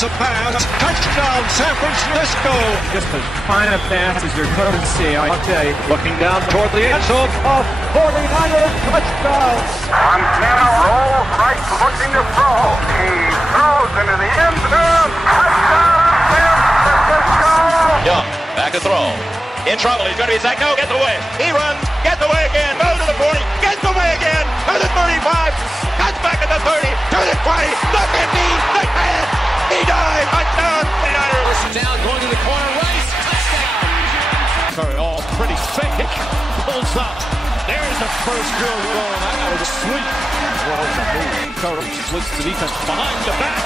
To pass, touchdown, San Francisco. Just as fine a pass as you're going to see, I'll tell you. Looking down toward the end zone of 49ers touchdown. Montana rolls right, looking to throw. He throws into the end zone. Touchdown, San Francisco. Young, back to throw. In trouble, he's going to be sacked. No, gets away. He runs, gets away again. Goes to the 40, gets away again. To the 35, cuts back at the 30, to the 20, the 50, the 10. He dives. Touchdown, 49ers. First down, going to the corner. Rice, touchdown. Sorry, all pretty fake. Pulls up. There's the first field goal. That was sweet. What was the move? Curry splits the defense behind the back.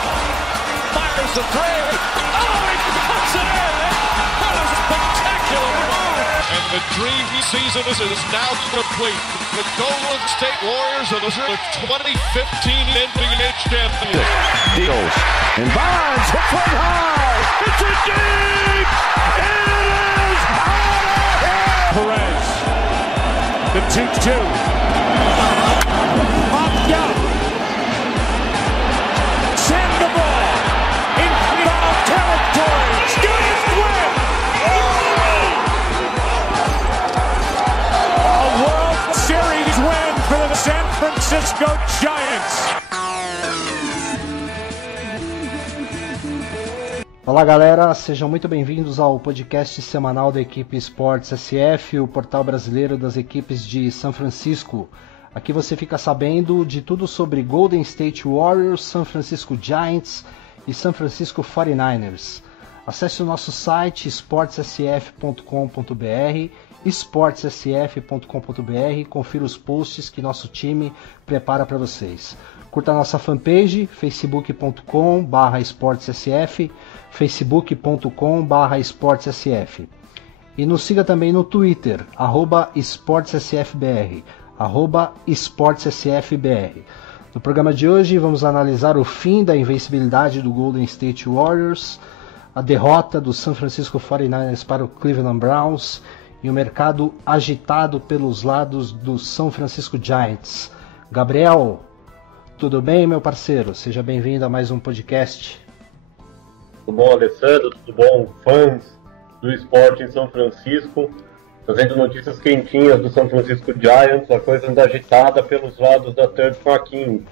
Fires the three. Oh, he puts it in. That was a spectacular move. And the dream season is now complete. The Golden State Warriors are the 2015 NBA champions. Deals. And Bonds hits one high. It's a deep. It is out of here. Perez. The 2-2. Popped up. Send the ball. In foul territory. Giants win. A World Series win for the San Francisco Giants. Olá galera, sejam muito bem-vindos ao podcast semanal da equipe Esportes SF, o portal brasileiro das equipes de São Francisco. Aqui você fica sabendo de tudo sobre Golden State Warriors, San Francisco Giants e San Francisco 49ers. Acesse o nosso site esportessf.com.br, esportessf.com.br e confira os posts que nosso time prepara para vocês. Curta a nossa fanpage, facebook.com/esportessf, facebook.com/esportessf. E nos siga também no Twitter, @esportessfbr, @esportessfbr. No programa de hoje vamos analisar o fim da invencibilidade do Golden State Warriors, a derrota do San Francisco 49ers para o Cleveland Browns e o mercado agitado pelos lados do São Francisco Giants. Gabriel, tudo bem, meu parceiro? Seja bem-vindo a mais um podcast. Tudo bom, Alessandro? Tudo bom, fãs do esporte em São Francisco? Trazendo notícias quentinhas do São Francisco Giants, a coisa anda agitada pelos lados da Third King.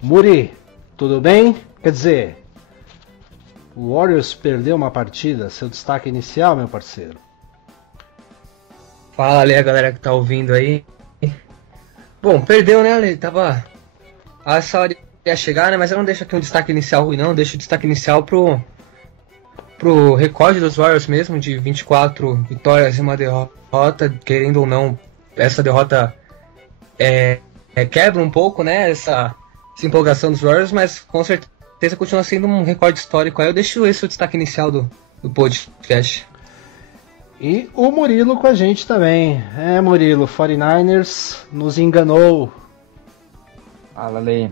Muri, tudo bem? Quer dizer, o Warriors perdeu uma partida, seu destaque inicial, meu parceiro? Fala, Ale, a galera que tá ouvindo aí. Bom, perdeu, né, Ale? Tava... Essa hora ia chegar, né? Mas eu não deixo aqui um destaque inicial ruim, não. Deixo o destaque inicial pro recorde dos Warriors mesmo, de 24 vitórias e uma derrota. Querendo ou não, essa derrota quebra um pouco, né? Essa empolgação dos Warriors, mas com certeza continua sendo um recorde histórico. Aí eu deixo esse o destaque inicial do podcast. E o Murilo com a gente também. Murilo, 49ers nos enganou. Fala, Lê.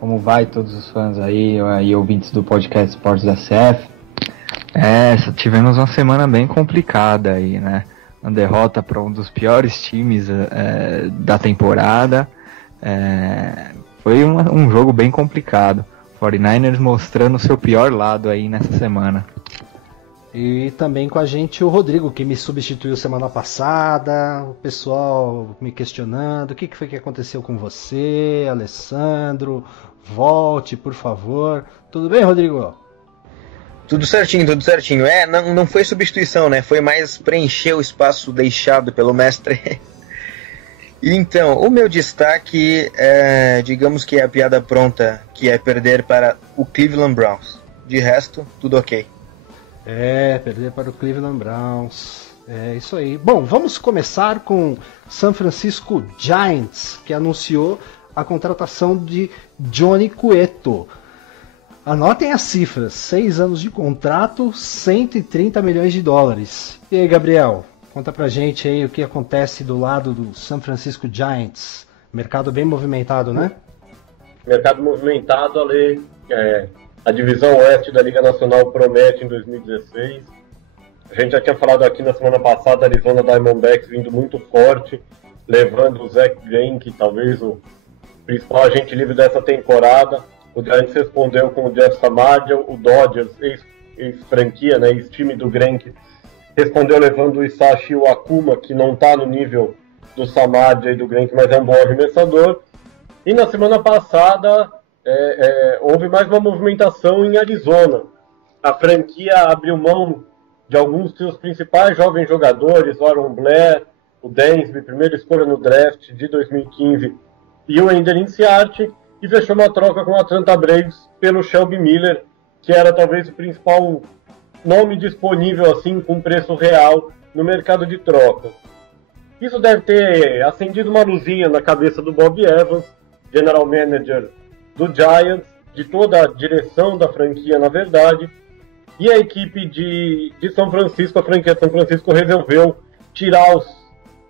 Como vai todos os fãs aí e ouvintes do podcast Esportes da CF? Tivemos uma semana bem complicada aí, né? Uma derrota para um dos piores times da temporada. Foi um jogo bem complicado. 49ers mostrando o seu pior lado aí nessa semana. E também com a gente o Rodrigo, que me substituiu semana passada, o pessoal me questionando, o que foi que aconteceu com você, Alessandro, volte, por favor. Tudo bem, Rodrigo? Tudo certinho. Não foi substituição, né? Foi mais preencher o espaço deixado pelo mestre. Então, o meu destaque digamos que é a piada pronta, que é perder para o Cleveland Browns. De resto, tudo ok. Perder para o Cleveland Browns. É isso aí. Bom, vamos começar com San Francisco Giants, que anunciou a contratação de Johnny Cueto. Anotem as cifras: 6 anos de contrato, 130 milhões de dólares. E aí, Gabriel, conta pra gente aí o que acontece do lado do San Francisco Giants. Mercado bem movimentado, né? Mercado movimentado, Ale. A divisão oeste da Liga Nacional promete em 2016. A gente já tinha falado aqui na semana passada, a Arizona Diamondbacks vindo muito forte, levando o Zach Greinke, talvez o principal agente livre dessa temporada. O Giants respondeu com o Jeff Samardzija, o Dodgers, ex-franquia, né, ex-time do Greinke, respondeu levando o Hisashi Akuma, que não está no nível do Samardzija e do Greinke, mas é um bom arremessador. E na semana passada houve mais uma movimentação em Arizona. A franquia abriu mão de alguns de seus principais jovens jogadores, o Aaron Blair, o Dansby, primeira escolha no draft de 2015, e o Ender Inciarte, e fechou uma troca com o Atlanta Braves pelo Shelby Miller, que era talvez o principal nome disponível assim com preço real no mercado de trocas. Isso deve ter acendido uma luzinha na cabeça do Bob Evans, general manager do Giants, de toda a direção da franquia, na verdade, e a equipe de São Francisco, a franquia de São Francisco, resolveu tirar os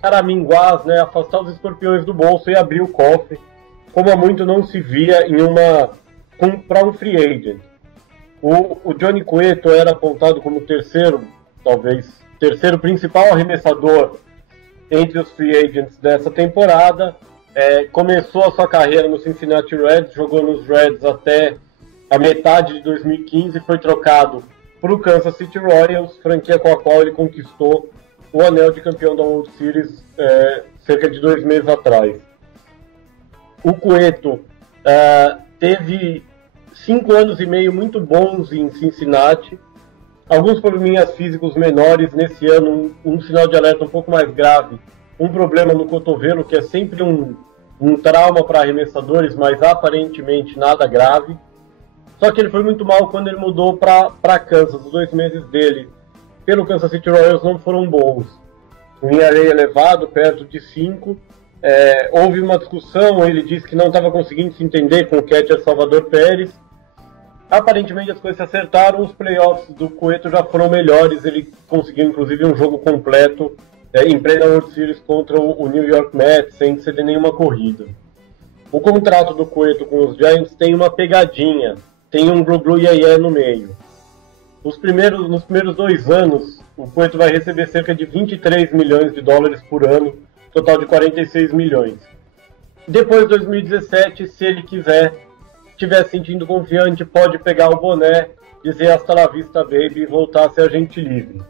caraminguás, né, afastar os escorpiões do bolso e abrir o cofre, como há muito não se via para um free agent. O Johnny Cueto era apontado como terceiro principal arremessador entre os free agents dessa temporada. Começou a sua carreira no Cincinnati Reds, jogou nos Reds até a metade de 2015, foi trocado para o Kansas City Royals, franquia com a qual ele conquistou o anel de campeão da World Series cerca de 2 meses atrás. O Cueto teve 5 anos e meio muito bons em Cincinnati, alguns probleminhas físicos menores nesse ano, um sinal de alerta um pouco mais grave, um problema no cotovelo, que é sempre um trauma para arremessadores, mas aparentemente nada grave. Só que ele foi muito mal quando ele mudou para Kansas. Os 2 meses dele pelo Kansas City Royals não foram bons. Um ERA elevado, perto de 5. Houve uma discussão, ele disse que não estava conseguindo se entender com o catcher Salvador Pérez. Aparentemente as coisas se acertaram, os playoffs do Cueto já foram melhores, ele conseguiu inclusive um jogo completo em plena World Series contra o New York Mets, sem ceder nenhuma corrida. O contrato do Cueto com os Giants tem uma pegadinha, tem um glu-glu iê no meio. Nos primeiros 2 anos, o Cueto vai receber cerca de 23 milhões de dólares por ano, total de 46 milhões. Depois de 2017, se ele estiver se sentindo confiante, pode pegar o boné, dizer hasta la vista baby e voltar a ser agente livre.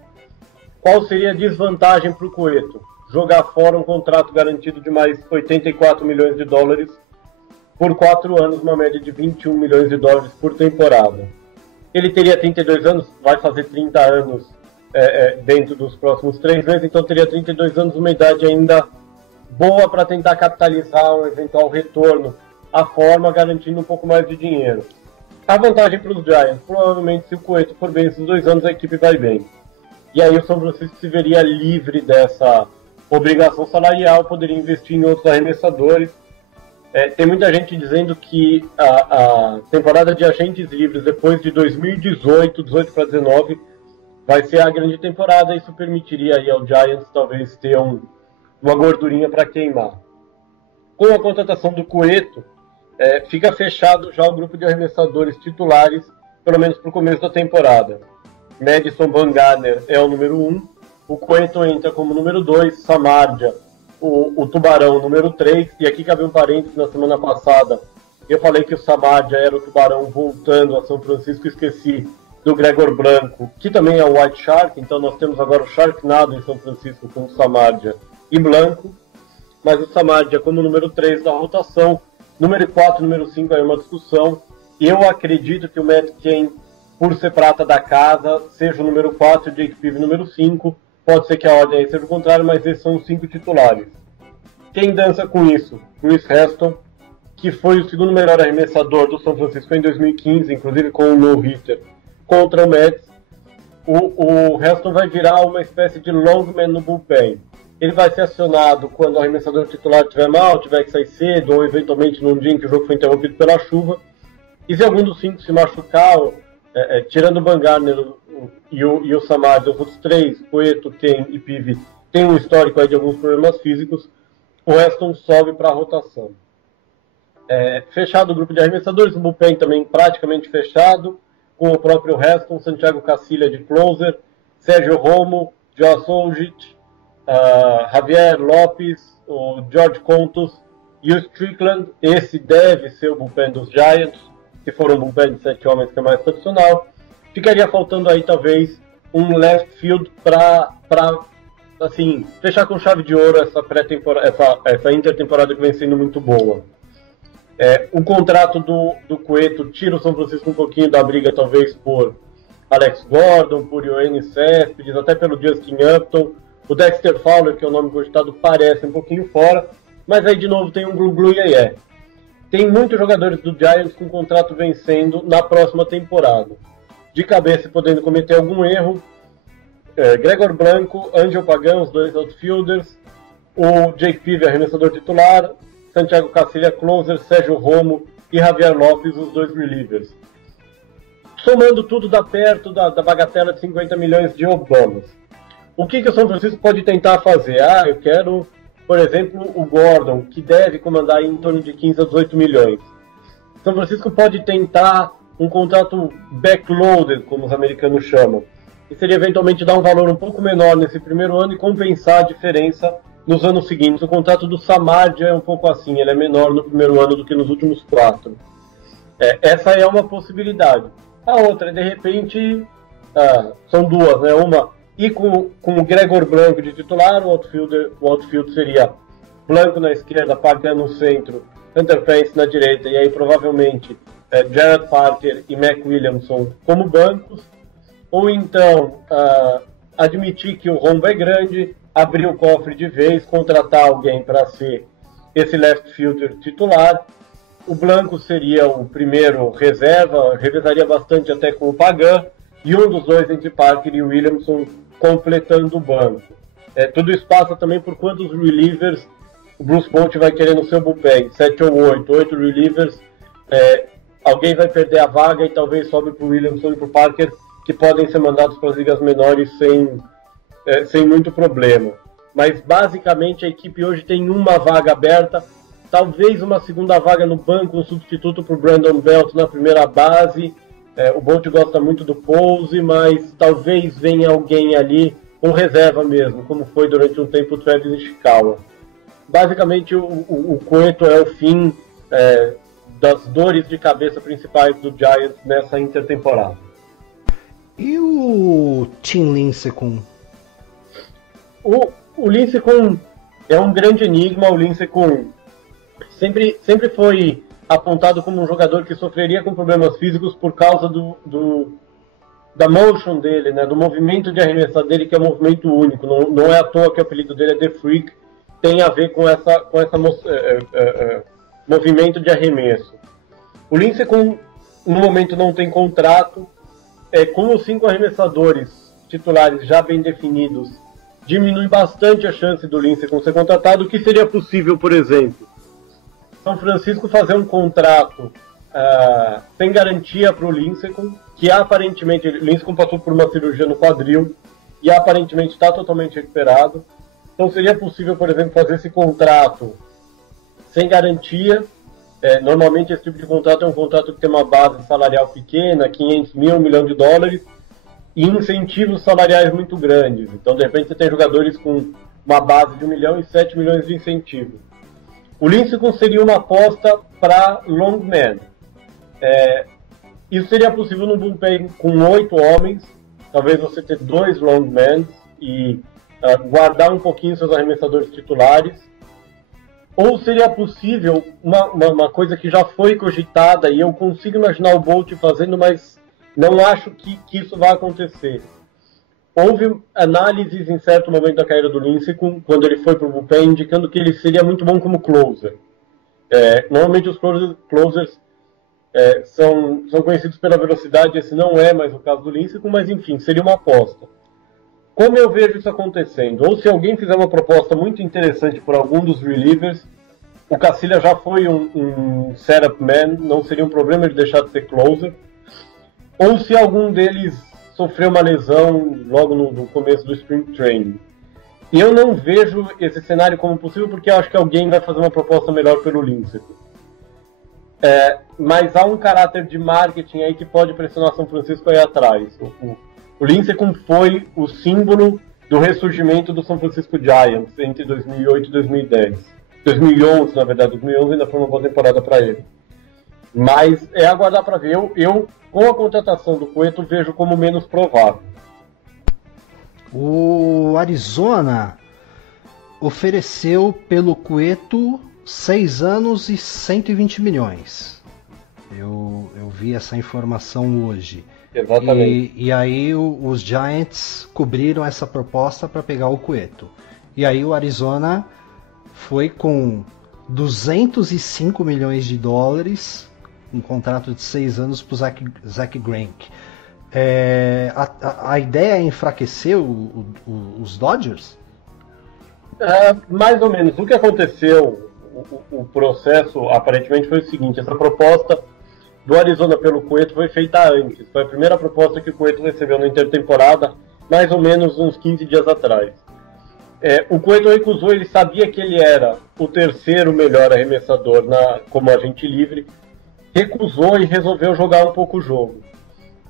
Qual seria a desvantagem para o Cueto? Jogar fora um contrato garantido de mais 84 milhões de dólares por 4 anos, uma média de 21 milhões de dólares por temporada. Ele teria 32 anos, vai fazer 30 anos dentro dos próximos 3 meses, então teria 32 anos, uma idade ainda boa para tentar capitalizar um eventual retorno à forma, garantindo um pouco mais de dinheiro. A vantagem para os Giants, provavelmente se o Cueto for bem esses 2 anos, a equipe vai bem. E aí o São Francisco se veria livre dessa obrigação salarial, poderia investir em outros arremessadores. Tem muita gente dizendo que a temporada de agentes livres depois de 2018, 18 para 19, vai ser a grande temporada. Isso permitiria aí ao Giants talvez ter uma gordurinha para queimar. Com a contratação do Cueto, fica fechado já o grupo de arremessadores titulares, pelo menos para o começo da temporada. Madison Bumgarner é o número 1, o Cueto entra como número 2, Samardzija, o Tubarão número 3, e aqui cabe um parênteses, na semana passada eu falei que o Samardzija era o Tubarão voltando a São Francisco, esqueci do Gregor Blanco, que também é o White Shark, então nós temos agora o Sharknado em São Francisco com o Samardzija e Blanco, mas o Samardzija como número 3 da rotação, número 4, número 5 é uma discussão. Eu acredito que o Matt Cain, por ser prata da casa, seja o número 4 e o Jake Peavy número 5. Pode ser que a ordem aí seja o contrário, mas esses são os 5 titulares. Quem dança com isso? Chris Heston, que foi o segundo melhor arremessador do São Francisco em 2015, inclusive com o no-hitter contra o Mets. O Heston vai virar uma espécie de longman no bullpen. Ele vai ser acionado quando o arremessador titular estiver mal, tiver que sair cedo, ou eventualmente num dia em que o jogo foi interrompido pela chuva. E se algum dos 5 se machucar, tirando o Bumgarner e o Samardzija, os outros 3, Cueto, Cain e Peavy, tem um histórico aí de alguns problemas físicos, o Heston sobe para a rotação. Fechado o grupo de arremessadores, o bullpen também praticamente fechado, com o próprio Heston, Santiago Casilla de closer, Sérgio Romo, Josh Olgit, Javier Lopes, o George Contos e o Strickland. Esse deve ser o bullpen dos Giants. se for um bullpen de 7 homens que é mais tradicional. Ficaria faltando aí talvez um left field para assim, fechar com chave de ouro essa pré-temporada, essa intertemporada que vem sendo muito boa. O contrato do Cueto tira o São Francisco um pouquinho da briga, talvez por Alex Gordon, por Yoenis Céspedes, até pelo Justin Upton. O Dexter Fowler, que é o nome cogitado, parece um pouquinho fora, mas aí de novo tem um glu-glu e aí Tem muitos jogadores do Giants com contrato vencendo na próxima temporada. De cabeça podendo cometer algum erro, Gregor Blanco, Angel Pagan, os 2 outfielders, o Jake Peavy, arremessador titular, Santiago Casilla, closer, Sérgio Romo e Javier Lopes, os 2 relievers. Somando tudo dá perto da bagatela de 50 milhões de Obamas. O que o São Francisco pode tentar fazer? Eu quero, por exemplo, o Gordon, que deve comandar em torno de 15 a 18 milhões. São Francisco pode tentar um contrato backloaded, como os americanos chamam, que seria eventualmente dar um valor um pouco menor nesse primeiro ano e compensar a diferença nos anos seguintes. O contrato do Samardzija é um pouco assim, ele é menor no primeiro ano do que nos últimos 4. Essa é uma possibilidade. A outra, de repente, são duas, né? Uma, e com o Gregor Blanco de titular, o outfield seria Blanco na esquerda, Pagan no centro, Hunter Pence na direita, e aí provavelmente Jared Parker e Mac Williamson como bancos. Ou então, admitir que o rombo é grande, abrir o cofre de vez, contratar alguém para ser esse left fielder titular. O Blanco seria o primeiro reserva, revezaria bastante até com o Pagan, e um dos dois entre Parker e Williamson completando o banco. Tudo isso passa também por quantos relievers o Bruce Bochy vai querer no seu bullpen, 7 ou 8 relievers, alguém vai perder a vaga e talvez sobe para o Williamson e para o Parker, que podem ser mandados para as ligas menores sem muito problema. Mas basicamente a equipe hoje tem uma vaga aberta, talvez uma segunda vaga no banco, um substituto para o Brandon Belt na primeira base. O Bochy gosta muito do Pose, mas talvez venha alguém ali, um reserva mesmo, como foi durante um tempo o Travis Ishikawa. Basicamente o Cueto é o fim das dores de cabeça principais do Giants nessa intertemporada. E o Tim Lincecum? O Lincecum é um grande enigma. O Lincecum sempre foi apontado como um jogador que sofreria com problemas físicos por causa da motion dele, né, do movimento de arremessar dele, que é um movimento único. Não é à toa que o apelido dele é The Freak, tem a ver com essa movimento de arremesso. O Lincecum, no momento, não tem contrato. Com os 5 arremessadores titulares já bem definidos, diminui bastante a chance do Lincecum ser contratado. O que seria possível, por exemplo, São Francisco fazer um contrato sem garantia para o Lincecum, que aparentemente, o Lincecum passou por uma cirurgia no quadril e aparentemente está totalmente recuperado. Então seria possível, por exemplo, fazer esse contrato sem garantia. Normalmente esse tipo de contrato é um contrato que tem uma base salarial pequena, 500 mil, $1 milhão, e incentivos salariais muito grandes. Então, de repente, você tem jogadores com uma base de 1 milhão e 7 milhões de incentivo. O Lincecum seria uma aposta para long man. Isso seria possível no bullpen com 8 homens, talvez você ter 2 long men e guardar um pouquinho seus arremessadores titulares. Ou seria possível uma coisa que já foi cogitada, e eu consigo imaginar o Bolt fazendo, mas não acho que isso vai acontecer. Houve análises em certo momento da carreira do Lincecum, quando ele foi para o bullpen, indicando que ele seria muito bom como closer. Normalmente os closers são conhecidos pela velocidade, esse não é mais o caso do Lincecum, mas enfim, seria uma aposta. Como eu vejo isso acontecendo? Ou se alguém fizer uma proposta muito interessante por algum dos relievers, o Casilla já foi um setup man, não seria um problema ele deixar de ser closer. Ou se algum deles sofreu uma lesão logo no começo do Spring Training. E eu não vejo esse cenário como possível, porque eu acho que alguém vai fazer uma proposta melhor pelo Lincecum. Mas há um caráter de marketing aí que pode pressionar São Francisco aí atrás. O Lincecum foi o símbolo do ressurgimento do São Francisco Giants entre 2008 e 2010. 2011, na verdade. 2011 ainda foi uma boa temporada para ele. Mas é aguardar para ver. Eu, com a contratação do Cueto, vejo como menos provável. O Arizona ofereceu pelo Cueto 6 anos e 120 milhões. Eu vi essa informação hoje. Exatamente. E aí os Giants cobriram essa proposta para pegar o Cueto. E aí o Arizona foi com 205 milhões de dólares, um contrato de 6 anos para o Zach Greinke. A ideia é enfraquecer os Dodgers? Mais ou menos. O que aconteceu, o processo aparentemente foi o seguinte: essa proposta do Arizona pelo Cueto foi feita antes. Foi a primeira proposta que o Cueto recebeu na intertemporada, mais ou menos uns 15 dias atrás. O Cueto recusou, ele sabia que ele era o terceiro melhor arremessador como agente livre, recusou e resolveu jogar um pouco o jogo.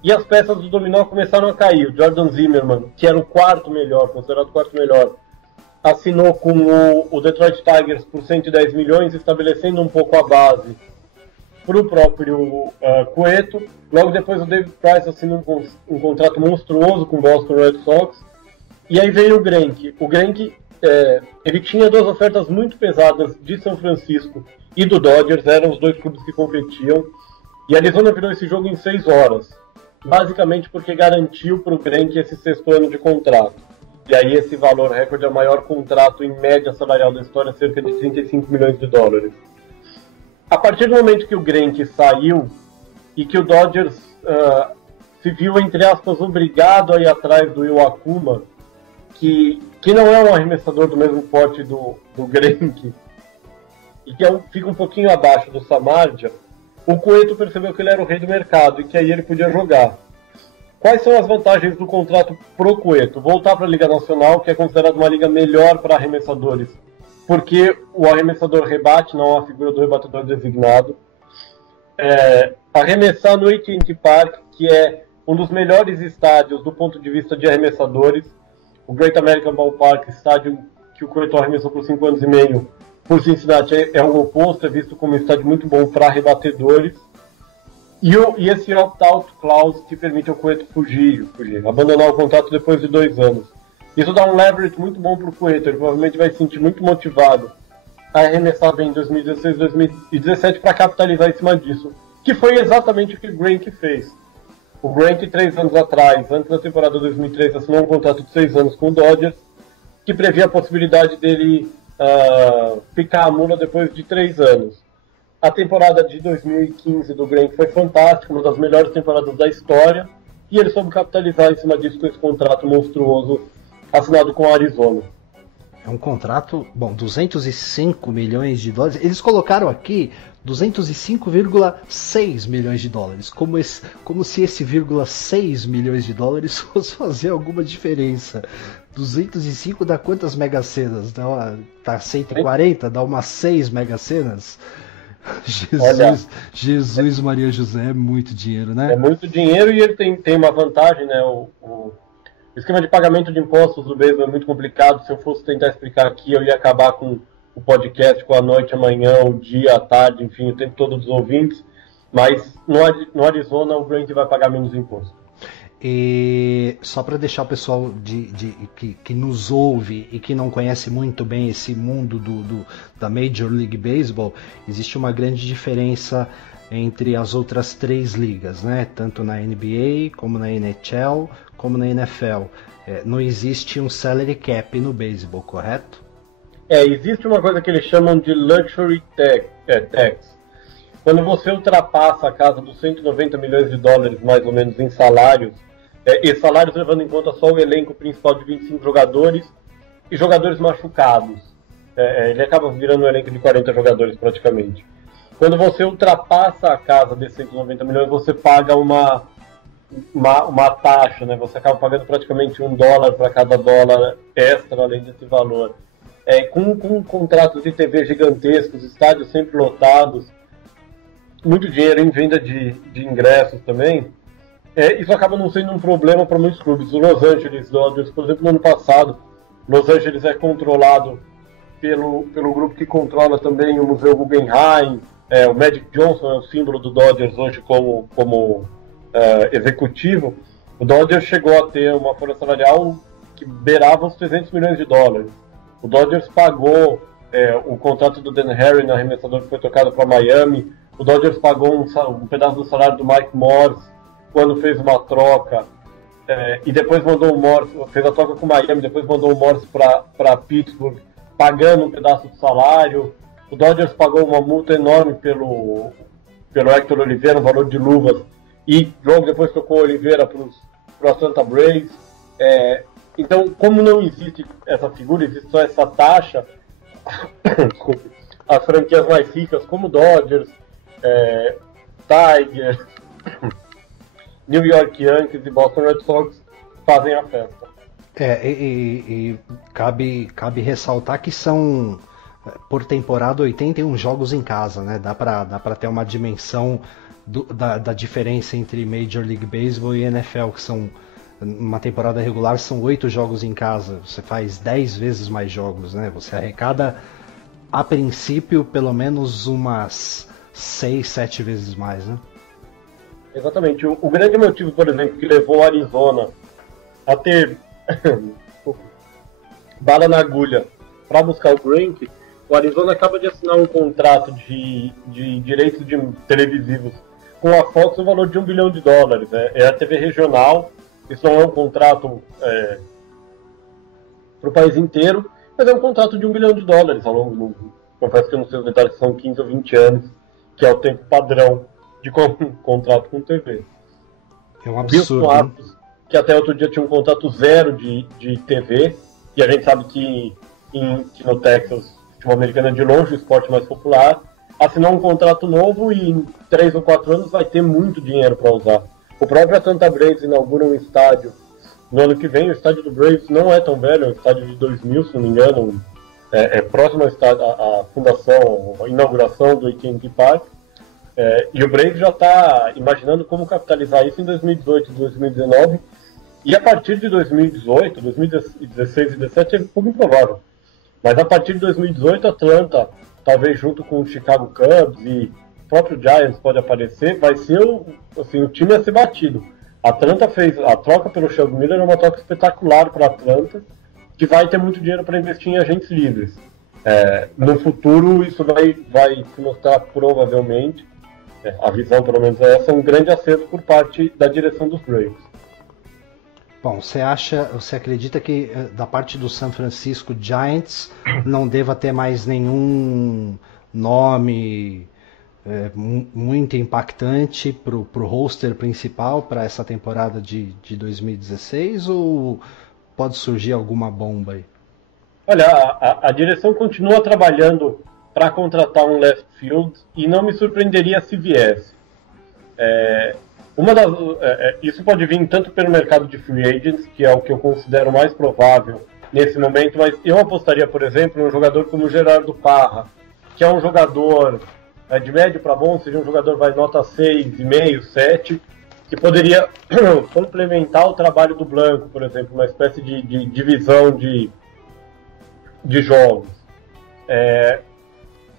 E as peças do dominó começaram a cair. O Jordan Zimmermann, que era o quarto melhor, considerado o quarto melhor, assinou com o Detroit Tigers por 110 milhões, estabelecendo um pouco a base para o próprio Cueto. Logo depois o David Price assinou um contrato monstruoso com o Boston Red Sox. E aí veio o Greinke. O Greinke, ele tinha duas ofertas muito pesadas de São Francisco e do Dodgers, eram os dois clubes que competiam. E a Arizona virou esse jogo em 6 horas, basicamente porque garantiu para o Greinke esse 6º ano de contrato. E aí esse valor recorde é o maior contrato em média salarial da história, cerca de 35 milhões de dólares. A partir do momento que o Greinke saiu e que o Dodgers se viu, entre aspas, obrigado a ir atrás do Will Acuna, que não é um arremessador do mesmo porte do Greinke, e que fica um pouquinho abaixo do Samardzija, o Cueto percebeu que ele era o rei do mercado e que aí ele podia jogar. Quais são as vantagens do contrato pro Cueto? Voltar para a Liga Nacional, que é considerada uma liga melhor para arremessadores, porque o arremessador rebate, não a figura do rebatedor designado. Arremessar no AT&T Park, que é um dos melhores estádios do ponto de vista de arremessadores. O Great American Ballpark, estádio que o Cueto arremessou por 5 anos e meio, por Cincinnati, é o oposto, é visto como um estádio muito bom para rebatedores. E esse opt-out clause que permite ao Cueto fugir, abandonar o contrato depois de 2 anos. Isso dá um leverage muito bom para o Cueto, ele provavelmente vai se sentir muito motivado a arremessar bem em 2016, 2017 para capitalizar em cima disso, que foi exatamente o que o Greinke fez. O Greinke, 3 anos atrás, antes da temporada 2003, assinou um contrato de 6 anos com o Dodgers, que previa a possibilidade dele picar a mula depois de 3 anos. A temporada de 2015 do Greinke foi fantástica, uma das melhores temporadas da história, e ele soube capitalizar em cima disso com esse contrato monstruoso assinado com o Arizona. É um contrato, 205 milhões de dólares. Eles colocaram aqui 205,6 milhões de dólares, como se esse 0,6 milhões de dólares fosse fazer alguma diferença. 205 dá quantas megacenas? Tá 140, dá umas 6 megacenas? Jesus Maria José, é muito dinheiro, né? É muito dinheiro e ele tem uma vantagem, né? O esquema de pagamento de impostos do beisebol é muito complicado. Se eu fosse tentar explicar aqui, eu ia acabar com o podcast, com a noite, amanhã, o dia, a tarde, enfim, o tempo todo dos ouvintes. Mas no Arizona o Greinke vai pagar menos imposto. E só para deixar o pessoal que nos ouve e que não conhece muito bem esse mundo da Major League Baseball, existe uma grande diferença entre as outras 3 ligas, né? Tanto na NBA, como na NHL, como na NFL. Não existe um salary cap no beisebol, correto? Existe uma coisa que eles chamam de luxury tax. Quando você ultrapassa a casa dos 190 milhões de dólares, mais ou menos, em salários, e salários levando em conta só o elenco principal de 25 jogadores e jogadores machucados. Ele acaba virando um elenco de 40 jogadores praticamente. Quando você ultrapassa a casa desses 190 milhões, você paga uma taxa, né? Você acaba pagando praticamente $1 para cada dólar extra além desse valor. Com contratos de TV gigantescos, estádios sempre lotados, muito dinheiro em venda de ingressos também, isso acaba não sendo um problema para muitos clubes. O Los Angeles Dodgers, por exemplo, no ano passado, Los Angeles é controlado pelo grupo que controla também o Museu Guggenheim, o Magic Johnson é o símbolo do Dodgers hoje como executivo, o Dodgers chegou a ter uma folha salarial que beirava os $300 milhões. O Dodgers pagou o contrato do Dan Harry, no arremessador que foi tocado para Miami. O Dodgers pagou um pedaço do salário do Mike Morse quando fez uma troca, e depois mandou o Morse, fez a troca com o Miami, depois mandou o Morse para Pittsburgh, pagando um pedaço do salário. O Dodgers pagou uma multa enorme pelo Hector Olivera, um valor de luvas, e logo depois tocou o Olivera para o Atlanta Braves. Então, como não existe essa figura, existe só essa taxa, as franquias mais ricas, como Dodgers, Tigers, New York Yankees e Boston Red Sox, fazem a festa. E cabe ressaltar que são, por temporada, 81 jogos em casa, né? Dá pra ter uma dimensão da diferença entre Major League Baseball e NFL, que são, uma temporada regular são 8 jogos em casa, você faz 10 vezes mais jogos, né? Você arrecada, a princípio, pelo menos umas 6, 7 vezes mais, né? Exatamente. O grande motivo, por exemplo, que levou o Arizona a ter bala na agulha para buscar o Greinke, o Arizona acaba de assinar um contrato de direitos televisivos com a Fox no valor de $1 bilhão. É a TV regional, isso não é um contrato para o país inteiro, mas é um contrato de $1 bilhão ao longo, confesso que eu não sei os detalhes, são 15 ou 20 anos, que é o tempo padrão de contrato com TV. É um absurdo. Que até outro dia tinha um contrato zero de TV, e a gente sabe que no Texas, o futebol americano é de longe o esporte mais popular. Assinou um contrato novo e em 3 ou 4 anos vai ter muito dinheiro para usar. O próprio Atlanta Braves inaugura um estádio no ano que vem. O estádio do Braves não é tão velho, é um estádio de 2000, se não me engano, é próximo à fundação, à inauguração do AT&T Park. E o Braves já está imaginando como capitalizar isso em 2018 e 2019. E a partir de 2018, 2016 e 2017 é um pouco improvável. Mas a partir de 2018, Atlanta, talvez junto com o Chicago Cubs e o próprio Giants pode aparecer, vai ser o time a ser batido. A Atlanta fez a troca pelo Sheldon Miller, é uma troca espetacular para a Atlanta, que vai ter muito dinheiro para investir em agentes livres. No futuro, isso vai se mostrar provavelmente, a visão pelo menos é essa, um grande acerto por parte da direção dos Braves. Bom, você acredita que da parte do San Francisco Giants não deva ter mais nenhum nome muito impactante pro roster principal para essa temporada de 2016, ou pode surgir alguma bomba aí? Olha, a direção continua trabalhando para contratar um left field e não me surpreenderia se viesse. Isso pode vir tanto pelo mercado de free agents, que é o que eu considero mais provável nesse momento, mas eu apostaria, por exemplo, em um jogador como o Gerardo Parra, que é um jogador de médio para bom, seria um jogador nota 6,5, 7, que poderia complementar o trabalho do Blanco, por exemplo, uma espécie de divisão de jogos.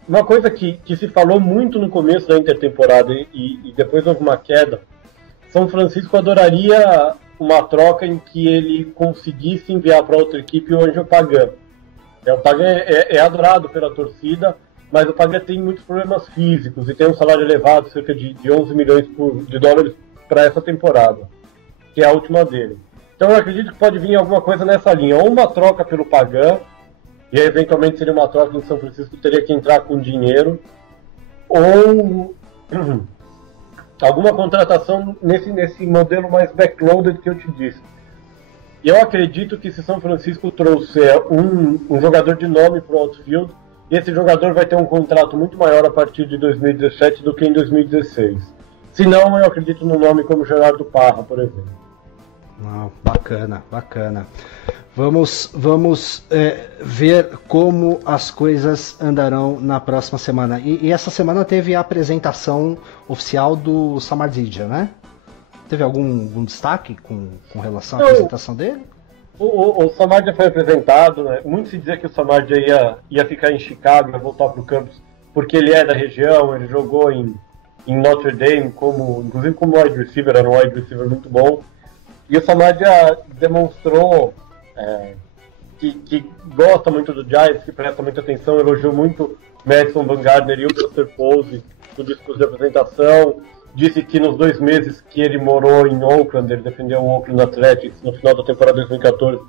Uma coisa que se falou muito no começo da intertemporada e depois houve uma queda, São Francisco adoraria uma troca em que ele conseguisse enviar para outra equipe o Angel Pagan. O Pagan é adorado pela torcida, mas o Pagan tem muitos problemas físicos e tem um salário elevado, cerca de $11 milhões para essa temporada, que é a última dele. Então eu acredito que pode vir alguma coisa nessa linha, ou uma troca pelo Pagan, e aí, eventualmente seria uma troca em São Francisco, teria que entrar com dinheiro, ou alguma contratação nesse modelo mais backloaded que eu te disse. E eu acredito que se São Francisco trouxer um jogador de nome para o outfield, esse jogador vai ter um contrato muito maior a partir de 2017 do que em 2016. Se não, eu acredito no nome como Gerardo Parra, por exemplo. Bacana. Vamos ver como as coisas andarão na próxima semana. E essa semana teve a apresentação oficial do Samardzija, né? Teve algum destaque com relação à apresentação dele? O Samardzija foi apresentado, né? Muito se dizia que o Samardzija ia ficar em Chicago, ia voltar para o campus porque ele é da região, ele jogou em Notre Dame, inclusive como wide receiver, era um wide receiver muito bom. E o Samadia demonstrou que gosta muito do Giants, que presta muita atenção, elogiou muito Madison Bumgarner e o Buster Posey no discurso de apresentação. Disse que nos 2 meses que ele morou em Oakland, ele defendeu o Oakland Athletics no final da temporada 2014,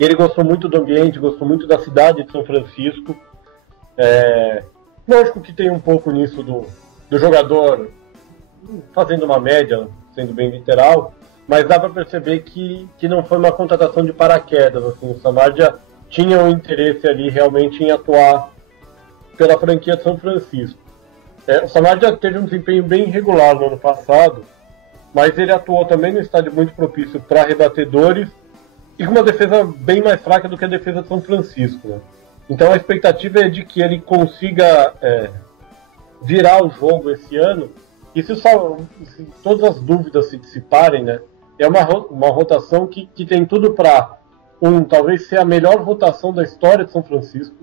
e ele gostou muito do ambiente, gostou muito da cidade de São Francisco. Lógico que tem um pouco nisso do jogador fazendo uma média, sendo bem literal, mas dá para perceber que não foi uma contratação de paraquedas. Assim, o Samadia tinha um interesse ali realmente em atuar pela franquia de São Francisco. O Samadia teve um desempenho bem irregular no ano passado, mas ele atuou também no estádio muito propício para rebatedores e com uma defesa bem mais fraca do que a defesa de São Francisco, né? Então a expectativa é de que ele consiga virar o jogo esse ano, e se todas as dúvidas se dissiparem, né, é uma rotação que tem tudo para talvez ser a melhor rotação da história de São Francisco.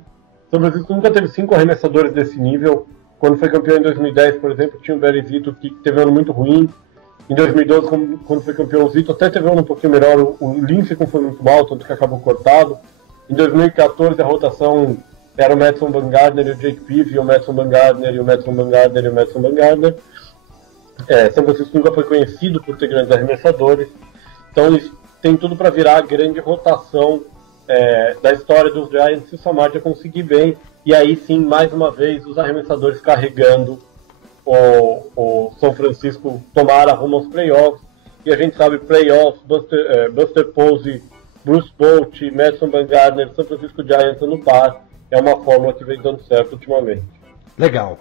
São Francisco nunca teve 5 arremessadores desse nível. Quando foi campeão em 2010, por exemplo, tinha o Berizito, que teve um ano muito ruim. Em 2012, quando foi campeão, o Zito até teve um ano um pouquinho melhor. O Lincoln foi muito mal, tanto que acabou cortado. Em 2014, a rotação era o Madison Bumgarner e o Jake Peavy, o Madison Bumgarner e o Madison Bumgarner e o Madison Bumgarner. São Francisco nunca foi conhecido por ter grandes arremessadores. Então, isso tem tudo para virar a grande rotação da história dos Giants se o Samadia conseguir bem. E aí sim, mais uma vez, os arremessadores carregando o São Francisco tomar a rumo aos playoffs. E a gente sabe, playoffs, Buster Posey, Bruce Bolt, Madison Bumgarner, São Francisco Giants no par, é uma fórmula que vem dando certo ultimamente. Legal.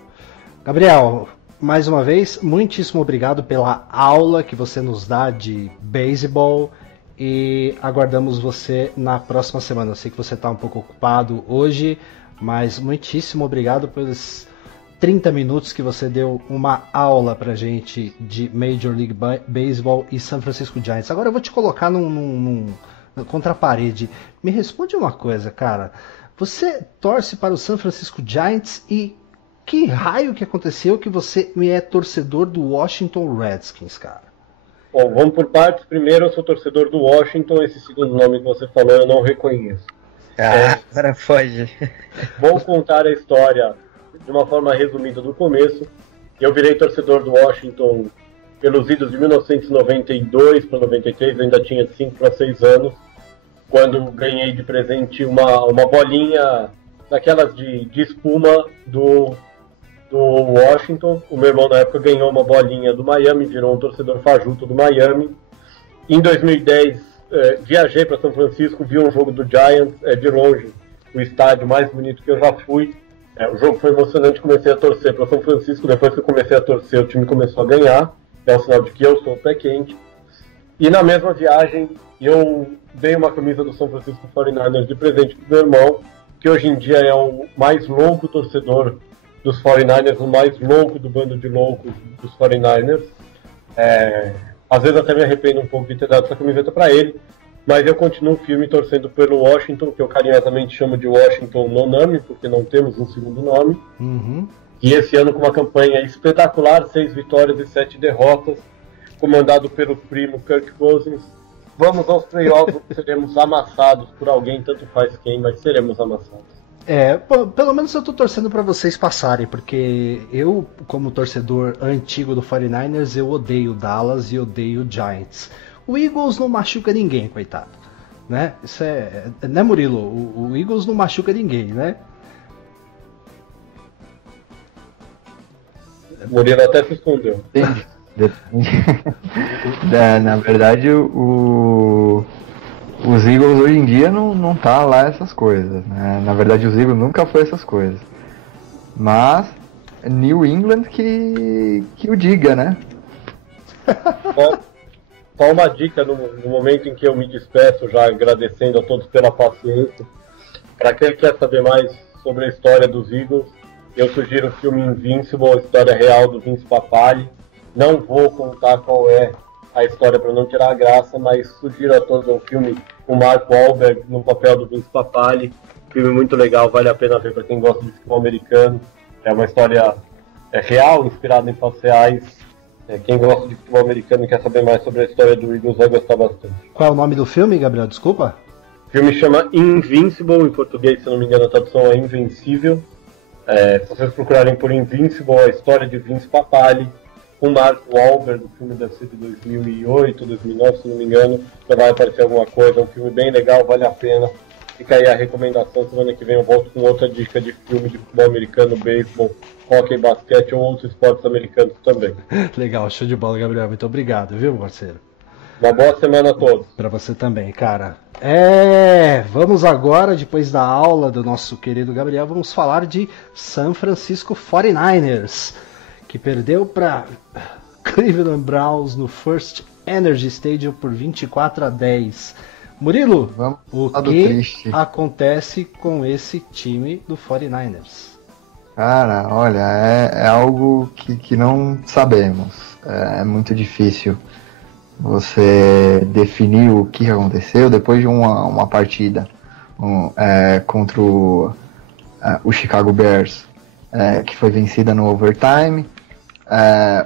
Gabriel, mais uma vez, muitíssimo obrigado pela aula que você nos dá de beisebol e aguardamos você na próxima semana. Eu sei que você está um pouco ocupado hoje, mas muitíssimo obrigado pelos 30 minutos que você deu uma aula pra gente de Major League Baseball e San Francisco Giants. Agora eu vou te colocar contra a parede. Me responde uma coisa, cara. Você torce para o San Francisco Giants e que raio que aconteceu que você é torcedor do Washington Redskins, cara? Bom, vamos por partes. Primeiro, eu sou torcedor do Washington. Esse segundo nome que você falou eu não reconheço. Agora foge. Vou contar a história de uma forma resumida do começo. Eu virei torcedor do Washington pelos idos de 1992 para 93, eu ainda tinha 5 para 6 anos, quando ganhei de presente uma bolinha daquelas de espuma do Washington. O meu irmão na época ganhou uma bolinha do Miami, virou um torcedor fajuto do Miami. Em 2010 viajei para São Francisco, vi um jogo do Giants, de longe o estádio mais bonito que eu já fui. O jogo foi emocionante, comecei a torcer para São Francisco. Depois que eu comecei a torcer, o time começou a ganhar, é um sinal de que eu sou o pé quente. E na mesma viagem eu dei uma camisa do São Francisco 49ers de presente para o meu irmão, que hoje em dia é o mais louco torcedor dos 49ers, o mais louco do bando de loucos dos 49ers. Às vezes até me arrependo um pouco de ter dado essa camiseta para ele, mas eu continuo firme torcendo pelo Washington, que eu carinhosamente chamo de Washington Nonami, porque não temos um segundo nome. Uhum. E esse ano com uma campanha espetacular, 6 vitórias e 7 derrotas, comandado pelo primo Kirk Cousins. Vamos aos playoffs, seremos amassados por alguém, tanto faz quem, mas seremos amassados. Pelo menos eu tô torcendo para vocês passarem, porque eu, como torcedor antigo do 49ers, eu odeio Dallas e odeio Giants. O Eagles não machuca ninguém, coitado, né? Isso né, Murilo? O Eagles não machuca ninguém, né? Murilo até se escondeu. Na verdade, os Eagles hoje em dia não tá lá essas coisas, né? Na verdade, os Eagles nunca foi essas coisas. Mas New England que o diga, né? Só uma dica no momento em que eu me despeço, já agradecendo a todos pela paciência. Para quem quer saber mais sobre a história dos Eagles, eu sugiro o filme Invincible, a história real do Vince Papale. Não vou contar qual é a história para não tirar a graça, mas sugiro a todos um filme com Mark Wahlberg no papel do Vince Papale. Filme muito legal, vale a pena ver para quem gosta de futebol americano. É uma história real, inspirada em fatos reais. Quem gosta de futebol americano e quer saber mais sobre a história do Eagles vai gostar bastante. Qual é o nome do filme, Gabriel? Desculpa? O filme chama Invincible, em português, se não me engano, a tradução é Invencível. Se vocês procurarem por Invincible, a história de Vince Papale, com Mark Wahlberg, o filme deve ser de 2008, 2009, se não me engano, já vai aparecer alguma coisa. É um filme bem legal, vale a pena. Fica aí a recomendação. Semana que vem eu volto com outra dica de filme de futebol americano, beisebol, hóquei, basquete ou outros esportes americanos também. Legal, show de bola, Gabriel. Muito obrigado, viu, parceiro? Uma boa semana a todos. Pra você também, cara. Vamos agora, depois da aula do nosso querido Gabriel, vamos falar de San Francisco 49ers, que perdeu para Cleveland Browns no First Energy Stadium por 24-10. Murilo, o que acontece com esse time do 49ers? Cara, olha, é algo que não sabemos. É muito difícil você definir o que aconteceu depois de uma partida contra o Chicago Bears, que foi vencida no overtime,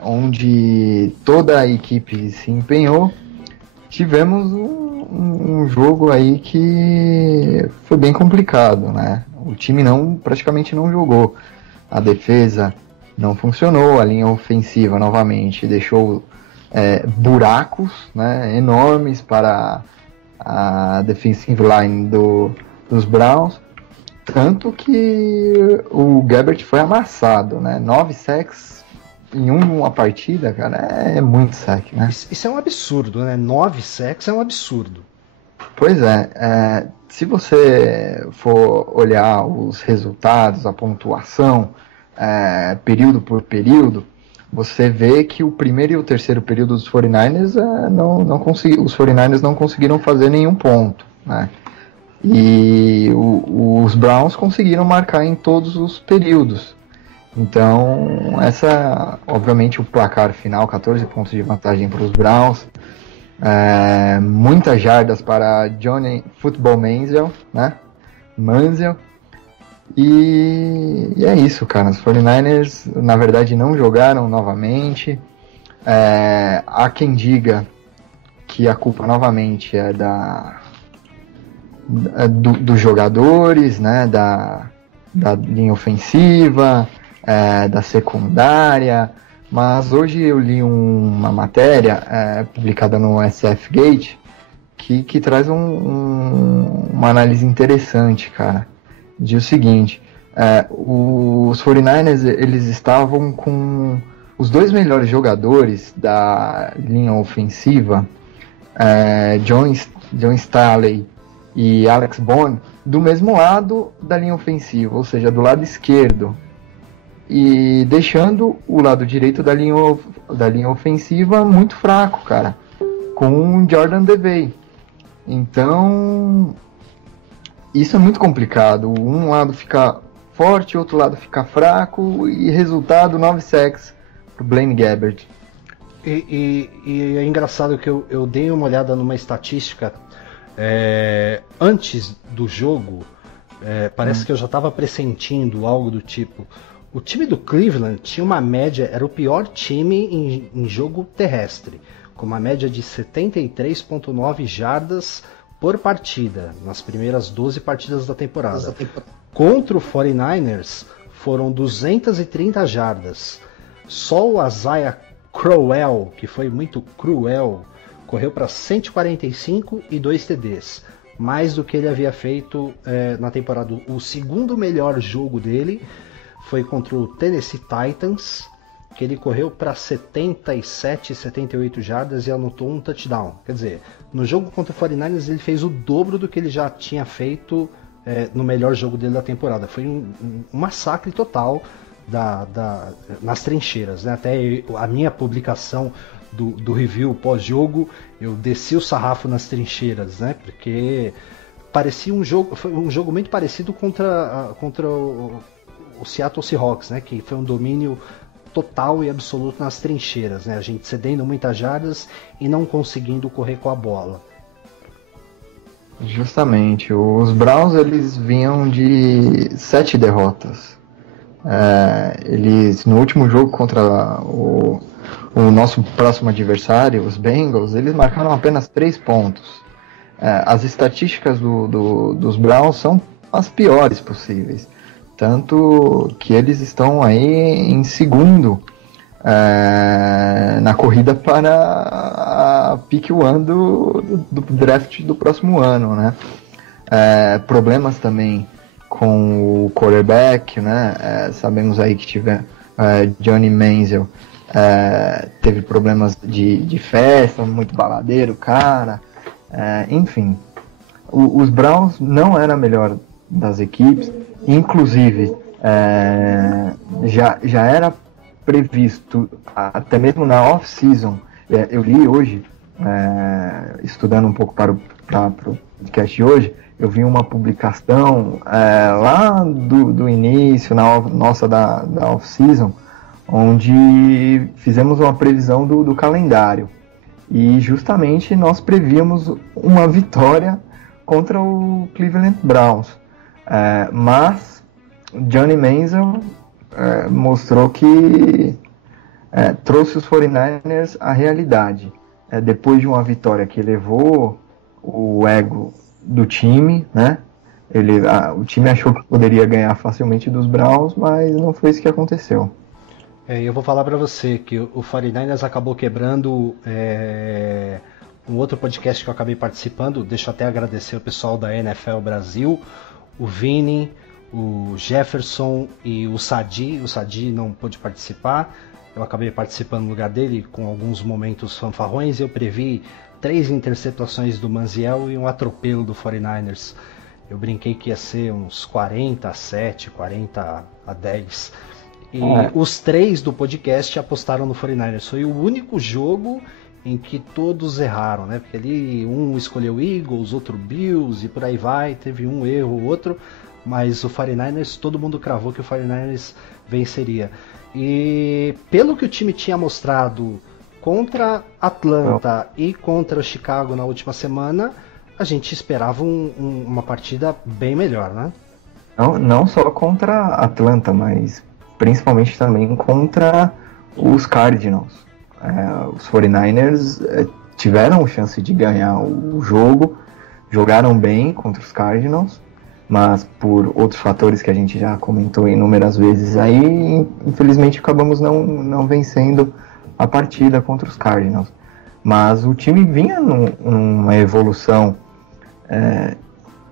onde toda a equipe se empenhou. Tivemos um jogo aí que foi bem complicado, né? O time praticamente não jogou. A defesa não funcionou, a linha ofensiva novamente deixou buracos, né, enormes para a defensive line dos Browns, tanto que o Gabbert foi amassado, né? 9 sacks em uma partida, cara, é muito sack, né? Isso é um absurdo, né? 9 sacks é um absurdo. Pois se você for olhar os resultados, a pontuação, período por período, você vê que o primeiro e o terceiro período dos 49ers os 49ers não conseguiram fazer nenhum ponto, né? E os Browns conseguiram marcar em todos os períodos. Então, obviamente o placar final, 14 pontos de vantagem para os Browns, muitas jardas para Johnny Football Manziel, né? E é isso, cara. Os 49ers, na verdade, não jogaram novamente. Há quem diga que a culpa novamente é dos jogadores, né? Da linha ofensiva, da secundária. Mas hoje eu li uma matéria publicada no SF Gate que traz uma análise interessante, cara. Diz o seguinte: os 49ers eles estavam com os dois melhores jogadores da linha ofensiva, John Staley e Alex Bourne, do mesmo lado da linha ofensiva, ou seja, do lado esquerdo, e deixando o lado direito da linha ofensiva muito fraco, cara, com o Jordan Devey. Então, isso é muito complicado. Um lado fica forte, o outro lado fica fraco, e resultado, 9 sacks pro Blaine Gabbert. E é engraçado que eu dei uma olhada numa estatística antes do jogo. Parece que eu já estava pressentindo algo do tipo. O time do Cleveland tinha uma média, era o pior time em jogo terrestre, com uma média de 73,9 jardas por partida, nas primeiras 12 partidas da temporada. Contra o 49ers, foram 230 jardas. Só o Isaiah Crowell, que foi muito cruel, correu para 145 e 2 TDs. Mais do que ele havia feito na temporada. O segundo melhor jogo dele foi contra o Tennessee Titans, que ele correu para 77, 78 jardas e anotou um touchdown. Quer dizer, no jogo contra o 49ers ele fez o dobro do que ele já tinha feito no melhor jogo dele da temporada. Foi um massacre total nas trincheiras, né? Até a minha publicação do review pós-jogo, eu desci o sarrafo nas trincheiras, né? Porque parecia foi um jogo muito parecido contra o Seattle Seahawks, né? Que foi um domínio total e absoluto nas trincheiras, né? A gente cedendo muitas jardas e não conseguindo correr com a bola. Justamente, os Browns eles vinham de 7 derrotas. Eles, no último jogo contra o nosso próximo adversário, os Bengals, eles marcaram apenas 3 pontos. As estatísticas dos Browns são as piores possíveis. Tanto que eles estão aí em segundo na corrida para a pick 1 do draft do próximo ano, né? Problemas também com o quarterback, né? Sabemos aí que Johnny Manziel teve problemas de festa, muito baladeiro, cara. Enfim, os Browns não eram a melhor das equipes, inclusive já era previsto, até mesmo na off-season, eu li hoje, estudando um pouco para o podcast de hoje, eu vi uma publicação lá do início, nossa da off-season, onde fizemos uma previsão do calendário. E justamente nós prevíamos uma vitória contra o Cleveland Browns. Mas Johnny Manziel mostrou que trouxe os 49ers à realidade. Depois de uma vitória que elevou o ego do time, né? O time achou que poderia ganhar facilmente dos Browns, mas não foi isso que aconteceu. Eu vou falar para você que o 49ers acabou quebrando um outro podcast que eu acabei participando. Deixa eu até agradecer o pessoal da NFL Brasil, o Vini, o Jefferson e o Sadi. O Sadi não pôde participar, eu acabei participando no lugar dele com alguns momentos fanfarrões. Eu previ 3 interceptações do Manziel e um atropelo do 49ers. Eu brinquei que ia ser uns 40-7, 40-10. E os 3 do podcast apostaram no 49ers. Foi o único jogo em que todos erraram, né? Porque ali um escolheu Eagles, outro Bills e por aí vai. Teve um erro, outro. Mas o 49ers, todo mundo cravou que o 49ers venceria. E pelo que o time tinha mostrado contra Atlanta e contra Chicago na última semana, a gente esperava uma partida bem melhor, né? Não só contra Atlanta, mas principalmente também contra os Cardinals. Os 49ers tiveram chance de ganhar o jogo, jogaram bem contra os Cardinals, mas por outros fatores que a gente já comentou inúmeras vezes aí, infelizmente acabamos não vencendo a partida contra os Cardinals. Mas o time vinha numa evolução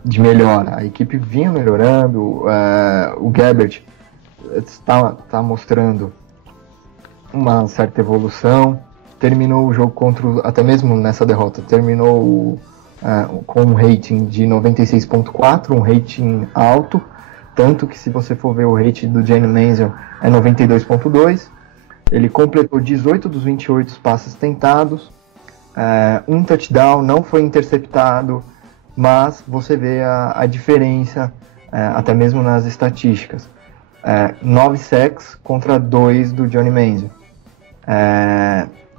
de melhora, a equipe vinha melhorando, o Gabbert está mostrando uma certa evolução, terminou o jogo até mesmo nessa derrota, terminou com um rating de 96.4, um rating alto, tanto que se você for ver o rating do Johnny Manziel é 92.2, ele completou 18 dos 28 passes tentados, um touchdown, não foi interceptado, mas você vê a diferença, até mesmo nas estatísticas. 9 sacks contra 2 do Johnny Manziel.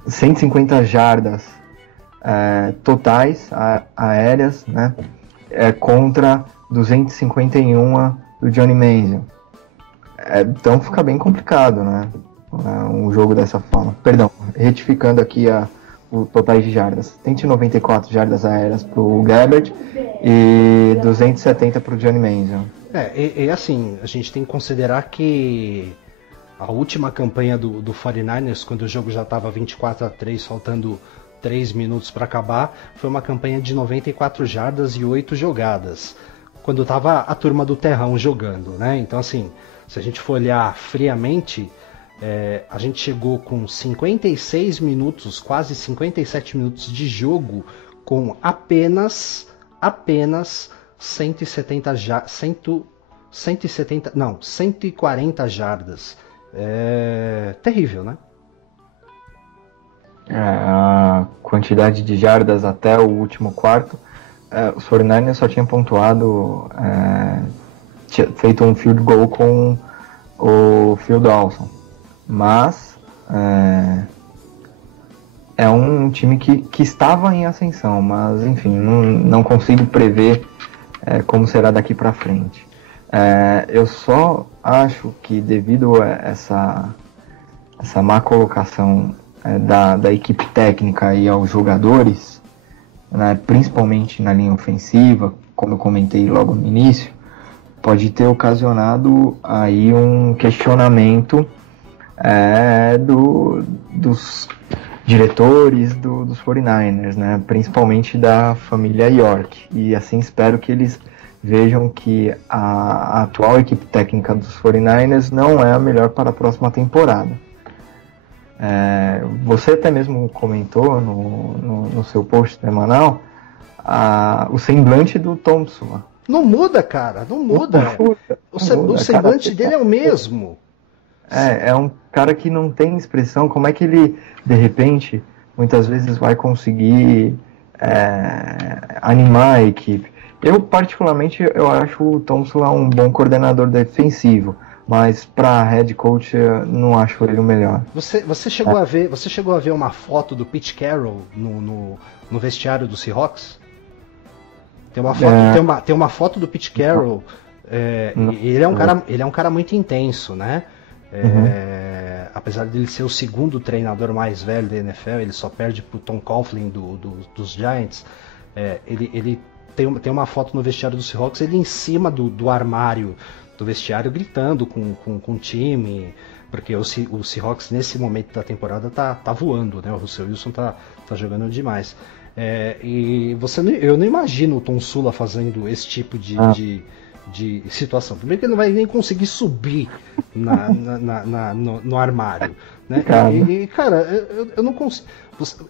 150 jardas totais aéreas, né? Contra 251 do Johnny Manziel. Então fica bem complicado, né? Um jogo dessa forma. Perdão, retificando aqui o totais de jardas. 194 jardas aéreas para o Gabbert e 270 para o Johnny Manziel. E assim, a gente tem que considerar que a última campanha do 49ers, quando o jogo já estava 24-3, faltando 3 minutos para acabar, foi uma campanha de 94 jardas e 8 jogadas, quando estava a turma do terrão jogando, né? Então assim, se a gente for olhar friamente, a gente chegou com 56 minutos, quase 57 minutos de jogo, com apenas 140 jardas. Terrível, né? A quantidade de jardas até o último quarto, os 49ers só tinham pontuado, feito um field goal com o Phil Dawson, mas é um time que estava em ascensão, mas enfim, não consigo prever como será daqui para frente. Eu só acho que devido a essa má colocação da equipe técnica e aos jogadores, né, principalmente na linha ofensiva, como eu comentei logo no início, pode ter ocasionado aí um questionamento dos diretores dos 49ers, né, principalmente da família York, e assim espero que eles vejam que a atual equipe técnica dos 49ers não é a melhor para a próxima temporada. Você até mesmo comentou no seu post semanal o semblante do Thompson. Não muda, cara, não muda. O semblante dele é o mesmo. É um cara que não tem expressão. Como é que ele, de repente, muitas vezes vai conseguir animar a equipe? Eu, particularmente, eu acho o Thompson um bom coordenador defensivo, mas para head coach eu não acho ele o melhor. Você chegou a ver uma foto do Pete Carroll no vestiário do Seahawks? Tem uma foto do Pete Carroll. Ele é um cara muito intenso, né? Apesar de ele ser o segundo treinador mais velho da NFL, ele só perde pro Tom Coughlin dos Giants. Ele tem uma foto no vestiário do Seahawks, ele em cima do armário do vestiário gritando com o time, porque o Seahawks nesse momento da temporada tá voando, né? O Russell Wilson tá jogando demais. E eu não imagino o Tom Sula fazendo esse tipo de situação. Primeiro que ele não vai nem conseguir subir no armário, né? Cara, eu não consigo.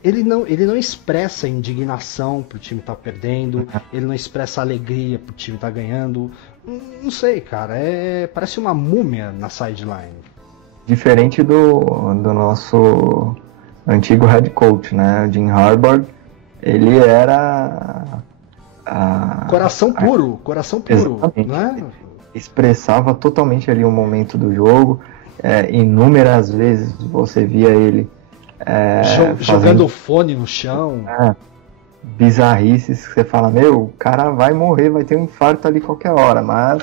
Ele não expressa indignação pro time estar perdendo, ele não expressa alegria pro time estar ganhando. Não sei, cara, parece uma múmia na sideline. Diferente do nosso antigo head coach, né? Jim Harbaugh, ele era coração puro, né? Expressava totalmente ali o momento do jogo. Inúmeras vezes você via ele jogando o fone no chão, bizarrices que você fala, o cara vai morrer, vai ter um infarto ali qualquer hora, mas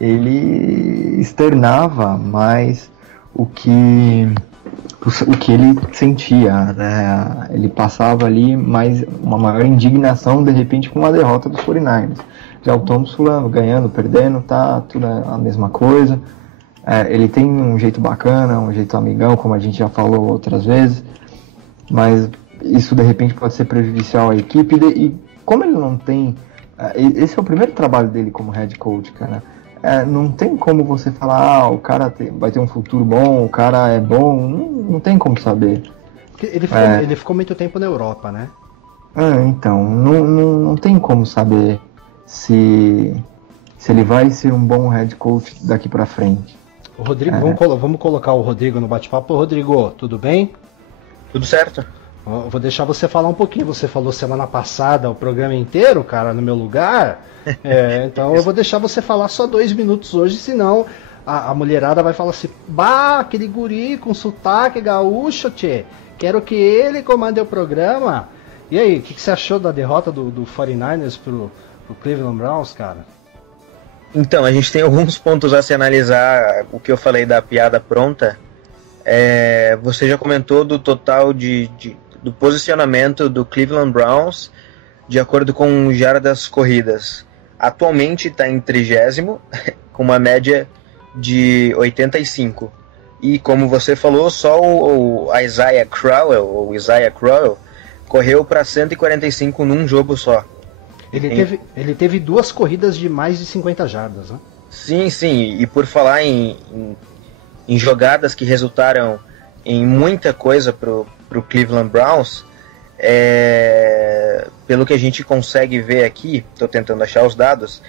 ele externava mais o que ele sentia, né? Ele passava ali mais uma maior indignação de repente com a derrota dos 49ers. Já o Tom Sula ganhando, perdendo, tá tudo a mesma coisa. Ele tem um jeito bacana, um jeito amigão, como a gente já falou outras vezes, mas isso de repente pode ser prejudicial à equipe. E como ele não tem... esse é o primeiro trabalho dele como head coach, cara. Não tem como você falar, o cara vai ter um futuro bom, o cara é bom, não tem como saber. Ele ficou muito tempo na Europa, né? Então, não tem como saber se ele vai ser um bom head coach daqui pra frente. O Rodrigo, vamos colocar o Rodrigo no bate-papo. Rodrigo, tudo bem? Tudo certo. Eu vou deixar você falar um pouquinho. Você falou semana passada o programa inteiro, cara, no meu lugar. Então eu vou deixar você falar só 2 minutos hoje, senão a mulherada vai falar assim: bah, aquele guri com sotaque gaúcho, tchê. Quero que ele comande o programa. E aí, o que você achou da derrota do 49ers pro Cleveland Browns, cara? Então, a gente tem alguns pontos a se analisar. O que eu falei da piada pronta. Você já comentou do total do posicionamento do Cleveland Browns de acordo com jardas corridas. Atualmente está em 30º, com uma média de 85. E como você falou, só o Isaiah Crowell correu para 145 num jogo só. Ele teve 2 corridas de mais de 50 jardas, né? Sim, e por falar em jogadas que resultaram em muita coisa pro Cleveland Browns, pelo que a gente consegue ver aqui, estou tentando achar os dados,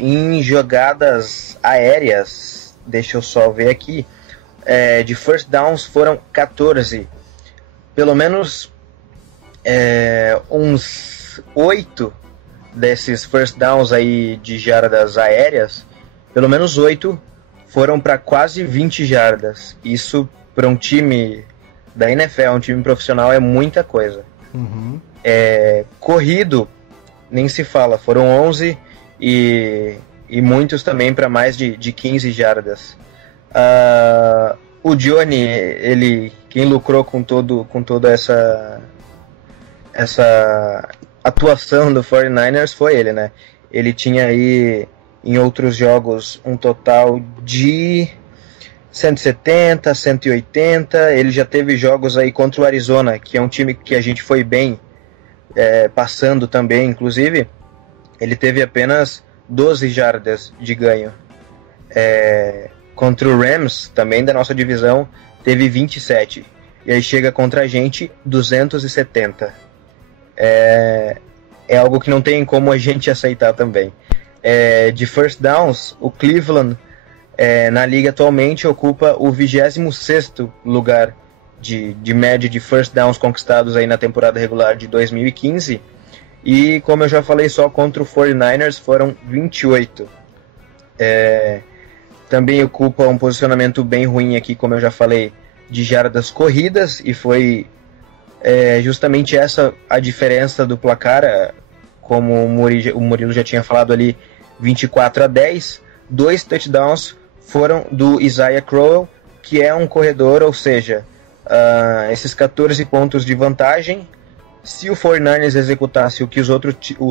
em jogadas aéreas, deixa eu só ver aqui, de first downs foram 14, pelo menos uns 8 desses first downs aí de jardas aéreas, pelo menos 8 foram para quase 20 jardas. Isso para um time da NFL, um time profissional, é muita coisa. Corrido, nem se fala, foram 11 e e muitos também para mais de 15 jardas. O Johnny, quem lucrou com toda essa atuação do 49ers foi ele, né? Ele tinha aí em outros jogos um total de 170, 180. Ele já teve jogos aí contra o Arizona, que é um time que a gente foi bem, passando também, inclusive. Ele teve apenas 12 jardas de ganho. Contra o Rams, também da nossa divisão, teve 27. E aí chega contra a gente 270. É algo que não tem como a gente aceitar também. De first downs, o Cleveland na liga atualmente ocupa o 26º lugar de média de first downs conquistados aí na temporada regular de 2015. E como eu já falei, só contra o 49ers foram 28. Também ocupa um posicionamento bem ruim aqui, como eu já falei, de jardas corridas, e foi justamente essa a diferença do placar, como o Murilo já tinha falado ali, 24-10. 2 touchdowns foram do Isaiah Crowell, que é um corredor, ou seja, esses 14 pontos de vantagem, se o 49ers executasse o que os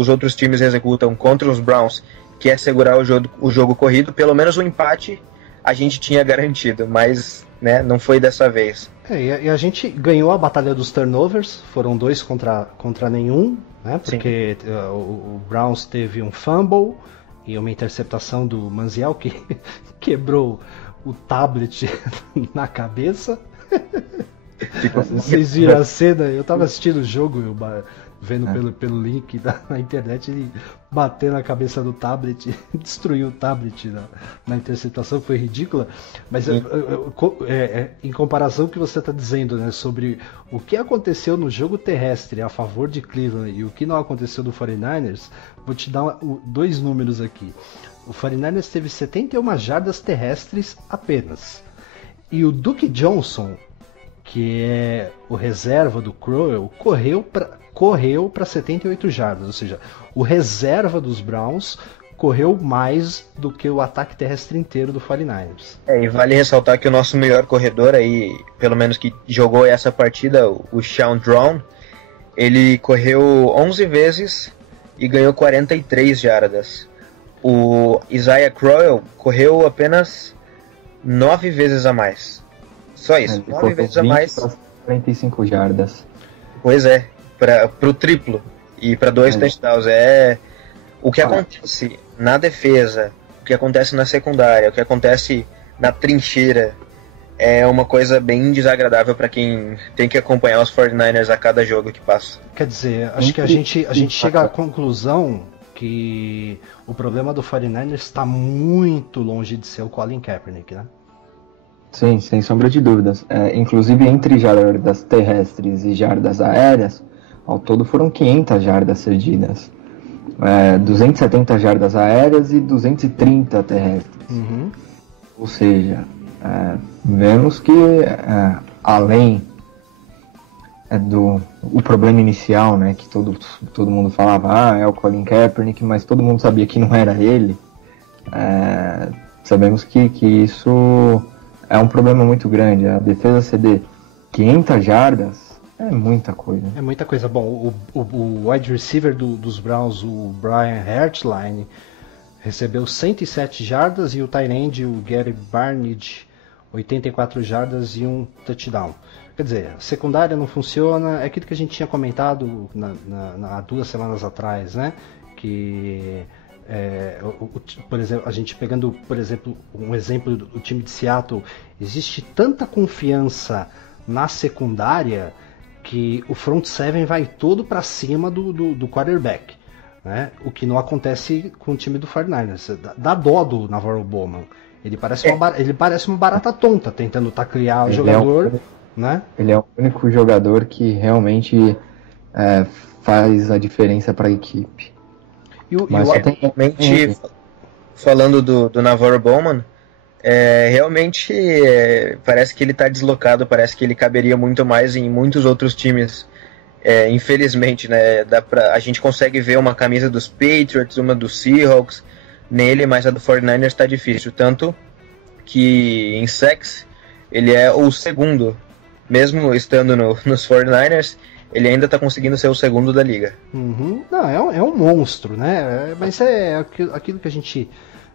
outros times executam contra os Browns, que é segurar o jogo corrido, pelo menos o empate a gente tinha garantido, mas né, não foi dessa vez. E a gente ganhou a batalha dos turnovers, foram 2 contra nenhum, né, porque o Browns teve um fumble e uma interceptação do Manziel, que quebrou o tablet na cabeça. Vocês viram a cena? Eu tava assistindo o jogo, vendo pelo link na internet, ele bateu na cabeça do tablet, destruiu o tablet na interceptação, foi ridícula. Mas em comparação com o que você está dizendo, né, sobre o que aconteceu no jogo terrestre a favor de Cleveland e o que não aconteceu do 49ers, vou te dar 2 números aqui. O 49ers teve 71 jardas terrestres apenas. E o Duke Johnson, que é o reserva do Crowell, correu para 78 jardas, ou seja, o reserva dos Browns correu mais do que o ataque terrestre inteiro do 49ers. E vale ressaltar que o nosso melhor corredor aí, pelo menos que jogou essa partida, o Sean Drown, ele correu 11 vezes e ganhou 43 jardas. O Isaiah Crowell correu apenas 9 vezes a mais. Só isso, 9 vezes a mais. 45 jardas. Pois pro triplo e para 2 touchdowns. O que acontece na defesa, o que acontece na secundária, o que acontece na trincheira, é uma coisa bem desagradável para quem tem que acompanhar os 49ers a cada jogo que passa. Quer dizer, acho que a gente chega à conclusão que o problema do 49ers está muito longe de ser o Colin Kaepernick, né? Sim, sem sombra de dúvidas. Inclusive entre jardas terrestres e jardas aéreas, ao todo foram 500 jardas cedidas. 270 jardas aéreas e 230 terrestres. Uhum. Ou seja, vemos que além o problema inicial, né, que todo mundo falava, é o Colin Kaepernick, mas todo mundo sabia que não era ele. Sabemos que isso é um problema muito grande. A defesa ceder 500 jardas é muita coisa. É muita coisa. Bom, o wide receiver dos Browns, o Brian Hertline, recebeu 107 jardas e o tight end, o Gary Barnidge, 84 jardas e um touchdown. Quer dizer, a secundária não funciona, é aquilo que a gente tinha comentado há 2 semanas atrás, né? Que, por exemplo, a gente pegando, por exemplo, um exemplo do time de Seattle, existe tanta confiança na secundária que o front seven vai todo para cima do quarterback, né? O que não acontece com o time do 49ers. Dá dó do Navarro Bowman. Ele parece uma barata tonta tentando taclear o jogador, né? Ele é o único jogador que realmente faz a diferença para a equipe. Mas realmente, falando do Navarro Bowman, realmente parece que ele está deslocado, parece que ele caberia muito mais em muitos outros times. Infelizmente, né, a gente consegue ver uma camisa dos Patriots, uma dos Seahawks, nele, mas a do 49ers está difícil. Tanto que em sacks ele é o segundo. Mesmo estando nos 49ers, ele ainda está conseguindo ser o segundo da liga. Uhum. Não, é um monstro, né? Mas é aquilo que a gente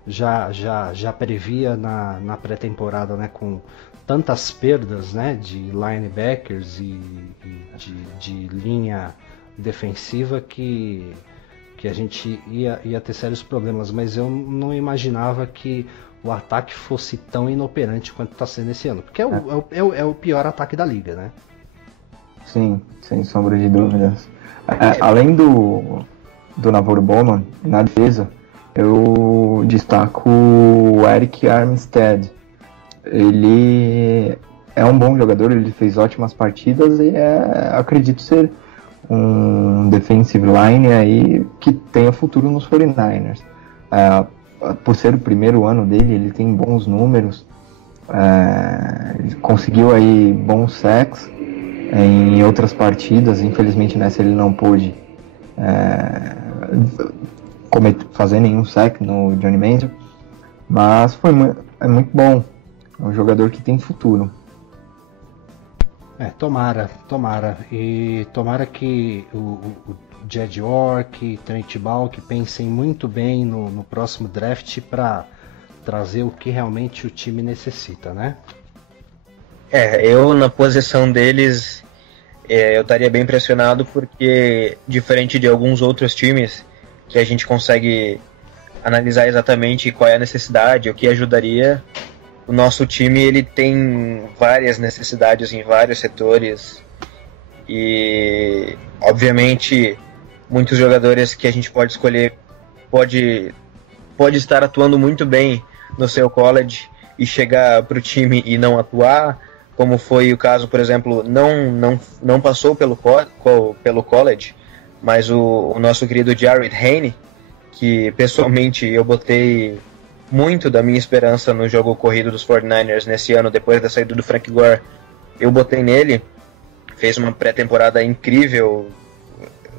já previa na pré-temporada, né? Com tantas perdas, né? De linebackers e de linha defensiva que a gente ia ter sérios problemas. Mas eu não imaginava que o ataque fosse tão inoperante quanto está sendo esse ano. Porque é o pior ataque da liga, né? Sim, sem sombra de dúvidas. Além do Navarro Bowman, na defesa, eu destaco o Eric Armstead. Ele é um bom jogador, ele fez ótimas partidas e acredito ser um defensive line aí que tenha futuro nos 49ers. Por ser o primeiro ano dele, ele tem bons números, ele conseguiu aí bons sacks em outras partidas. Infelizmente nessa ele não pôde fazer nenhum sack no Johnny Manziel, mas é muito bom, é um jogador que tem futuro. Tomara. E tomara que o Jed York, Trent Baalke pensem muito bem no próximo draft para trazer o que realmente o time necessita, né? Eu na posição deles, eu estaria bem impressionado, porque diferente de alguns outros times que a gente consegue analisar exatamente qual é a necessidade, o que ajudaria, o nosso time ele tem várias necessidades em vários setores e obviamente muitos jogadores que a gente pode escolher pode estar atuando muito bem no seu college e chegar para o time e não atuar, como foi o caso, por exemplo, não passou pelo college, mas o nosso querido Jared Hayne, que pessoalmente eu botei muito da minha esperança no jogo corrido dos 49ers nesse ano, depois da saída do Frank Gore. Eu botei nele, fez uma pré-temporada incrível,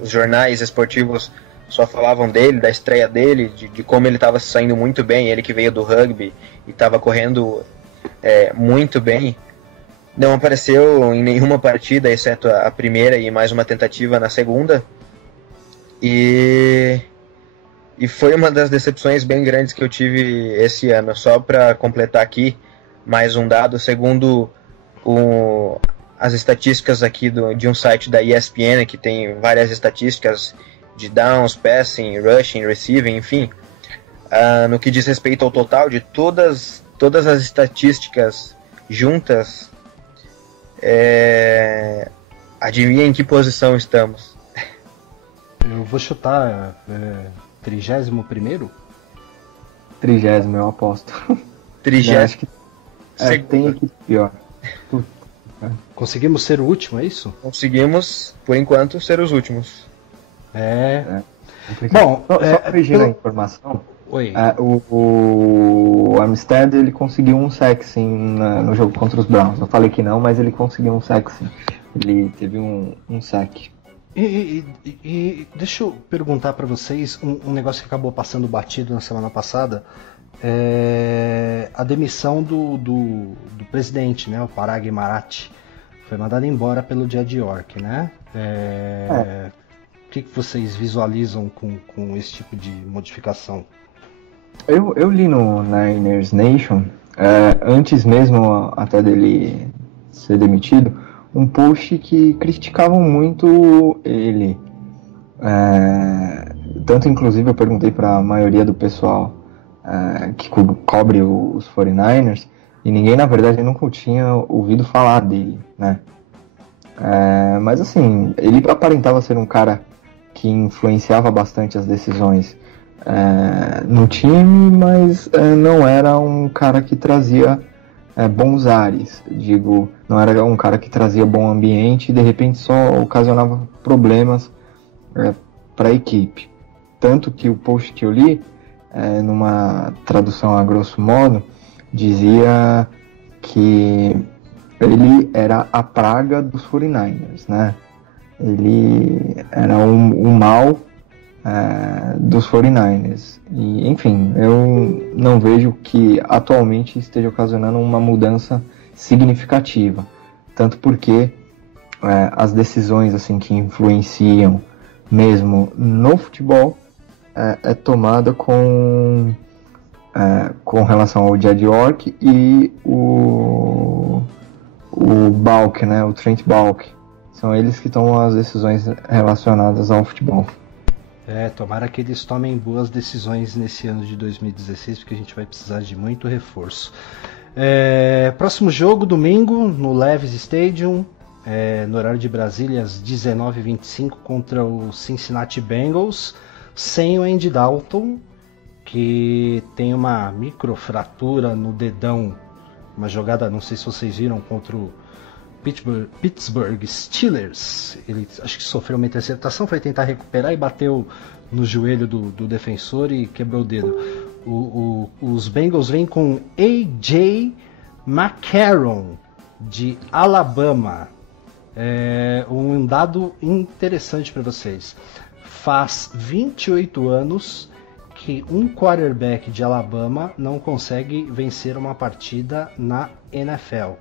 os jornais esportivos só falavam dele, da estreia dele, de como ele estava saindo muito bem, ele que veio do rugby e estava correndo muito bem. Não apareceu em nenhuma partida, exceto a primeira e mais uma tentativa na segunda, e foi uma das decepções bem grandes que eu tive esse ano. Só para completar aqui, mais um dado, segundo as estatísticas aqui de um site da ESPN, que tem várias estatísticas de downs, passing, rushing, receiving, enfim, no que diz respeito ao total de todas as estatísticas juntas, adivinha em que posição estamos? Eu vou chutar 31º? 30º, eu aposto. 30º. Acho que tem equipe pior. Conseguimos ser o último, é isso? Conseguimos, por enquanto, ser os últimos. Bom, só corrigindo a informação. Oi. O Armstead, ele conseguiu um sack sim no jogo contra os Browns. Eu falei que não, mas ele conseguiu um sack sim. Ele teve um sack. E deixa eu perguntar para vocês um negócio que acabou passando batido na semana passada. A demissão do presidente, né, o Parag Marathi, foi mandado embora pelo Jed York, né? O que vocês visualizam com esse tipo de modificação? Eu li no Niners Nation, antes mesmo até dele ser demitido, um post que criticavam muito ele. Tanto, inclusive, eu perguntei para a maioria do pessoal que cobre os 49ers, e ninguém, na verdade, nunca tinha ouvido falar dele, né? Mas, assim, ele aparentava ser um cara que influenciava bastante as decisões no time, mas não era um cara que trazia bons ares, digo, não era um cara que trazia bom ambiente e de repente só ocasionava problemas para a equipe. Tanto que o post que eu li, numa tradução a grosso modo, dizia que ele era a praga dos 49ers, né? Ele era um mal dos 49ers. E, enfim, eu não vejo que atualmente esteja ocasionando uma mudança significativa. Tanto porque as decisões assim, que influenciam mesmo no futebol é tomada com relação ao Jed York e o Balk, né, o Trent Balk. São eles que tomam as decisões relacionadas ao futebol. Tomara que eles tomem boas decisões nesse ano de 2016, porque a gente vai precisar de muito reforço. Próximo jogo, domingo, no Levi's Stadium, no horário de Brasília, às 19h25, contra o Cincinnati Bengals, sem o Andy Dalton, que tem uma microfratura no dedão, uma jogada, não sei se vocês viram, contra o Pittsburgh Steelers. Ele acho que sofreu uma interceptação, foi tentar recuperar e bateu no joelho do defensor e quebrou o dedo. Os Bengals vêm com A.J. McCarron, de Alabama. Um dado interessante para vocês: faz 28 anos que um quarterback de Alabama não consegue vencer uma partida na NFL.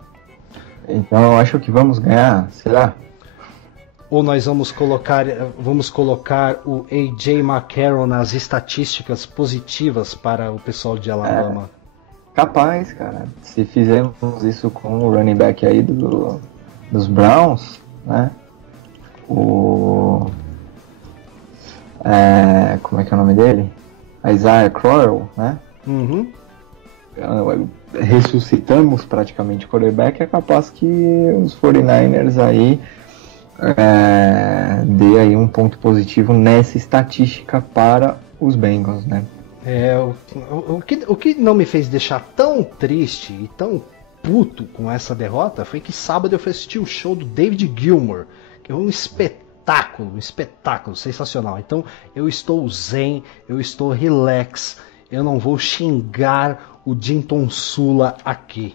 Então eu acho que vamos ganhar, será? Ou nós vamos colocar o A.J. McCarron nas estatísticas positivas para o pessoal de Alabama? Capaz, cara. Se fizermos isso com o running back aí dos Browns, né? Como é que é o nome dele? Isaiah Crowell, né? Uhum. Ressuscitamos praticamente o quarterback, é capaz que os 49ers aí dê aí um ponto positivo nessa estatística para os Bengals, né? O que não me fez deixar tão triste e tão puto com essa derrota foi que sábado eu fui assistir o show do David Gilmour, que é um espetáculo sensacional. Então eu estou zen, eu estou relax, eu não vou xingar o Dinton Sula aqui.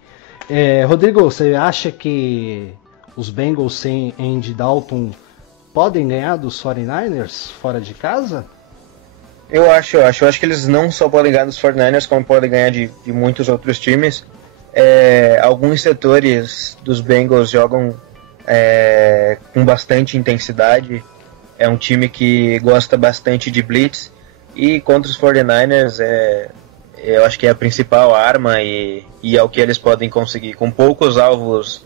Rodrigo, você acha que os Bengals sem Andy Dalton podem ganhar dos 49ers fora de casa? Eu acho que eles não só podem ganhar dos 49ers, como podem ganhar de muitos outros times. Alguns setores dos Bengals jogam com bastante intensidade. É um time que gosta bastante de blitz, e contra os 49ers eu acho que é a principal arma e é o que eles podem conseguir. Com poucos alvos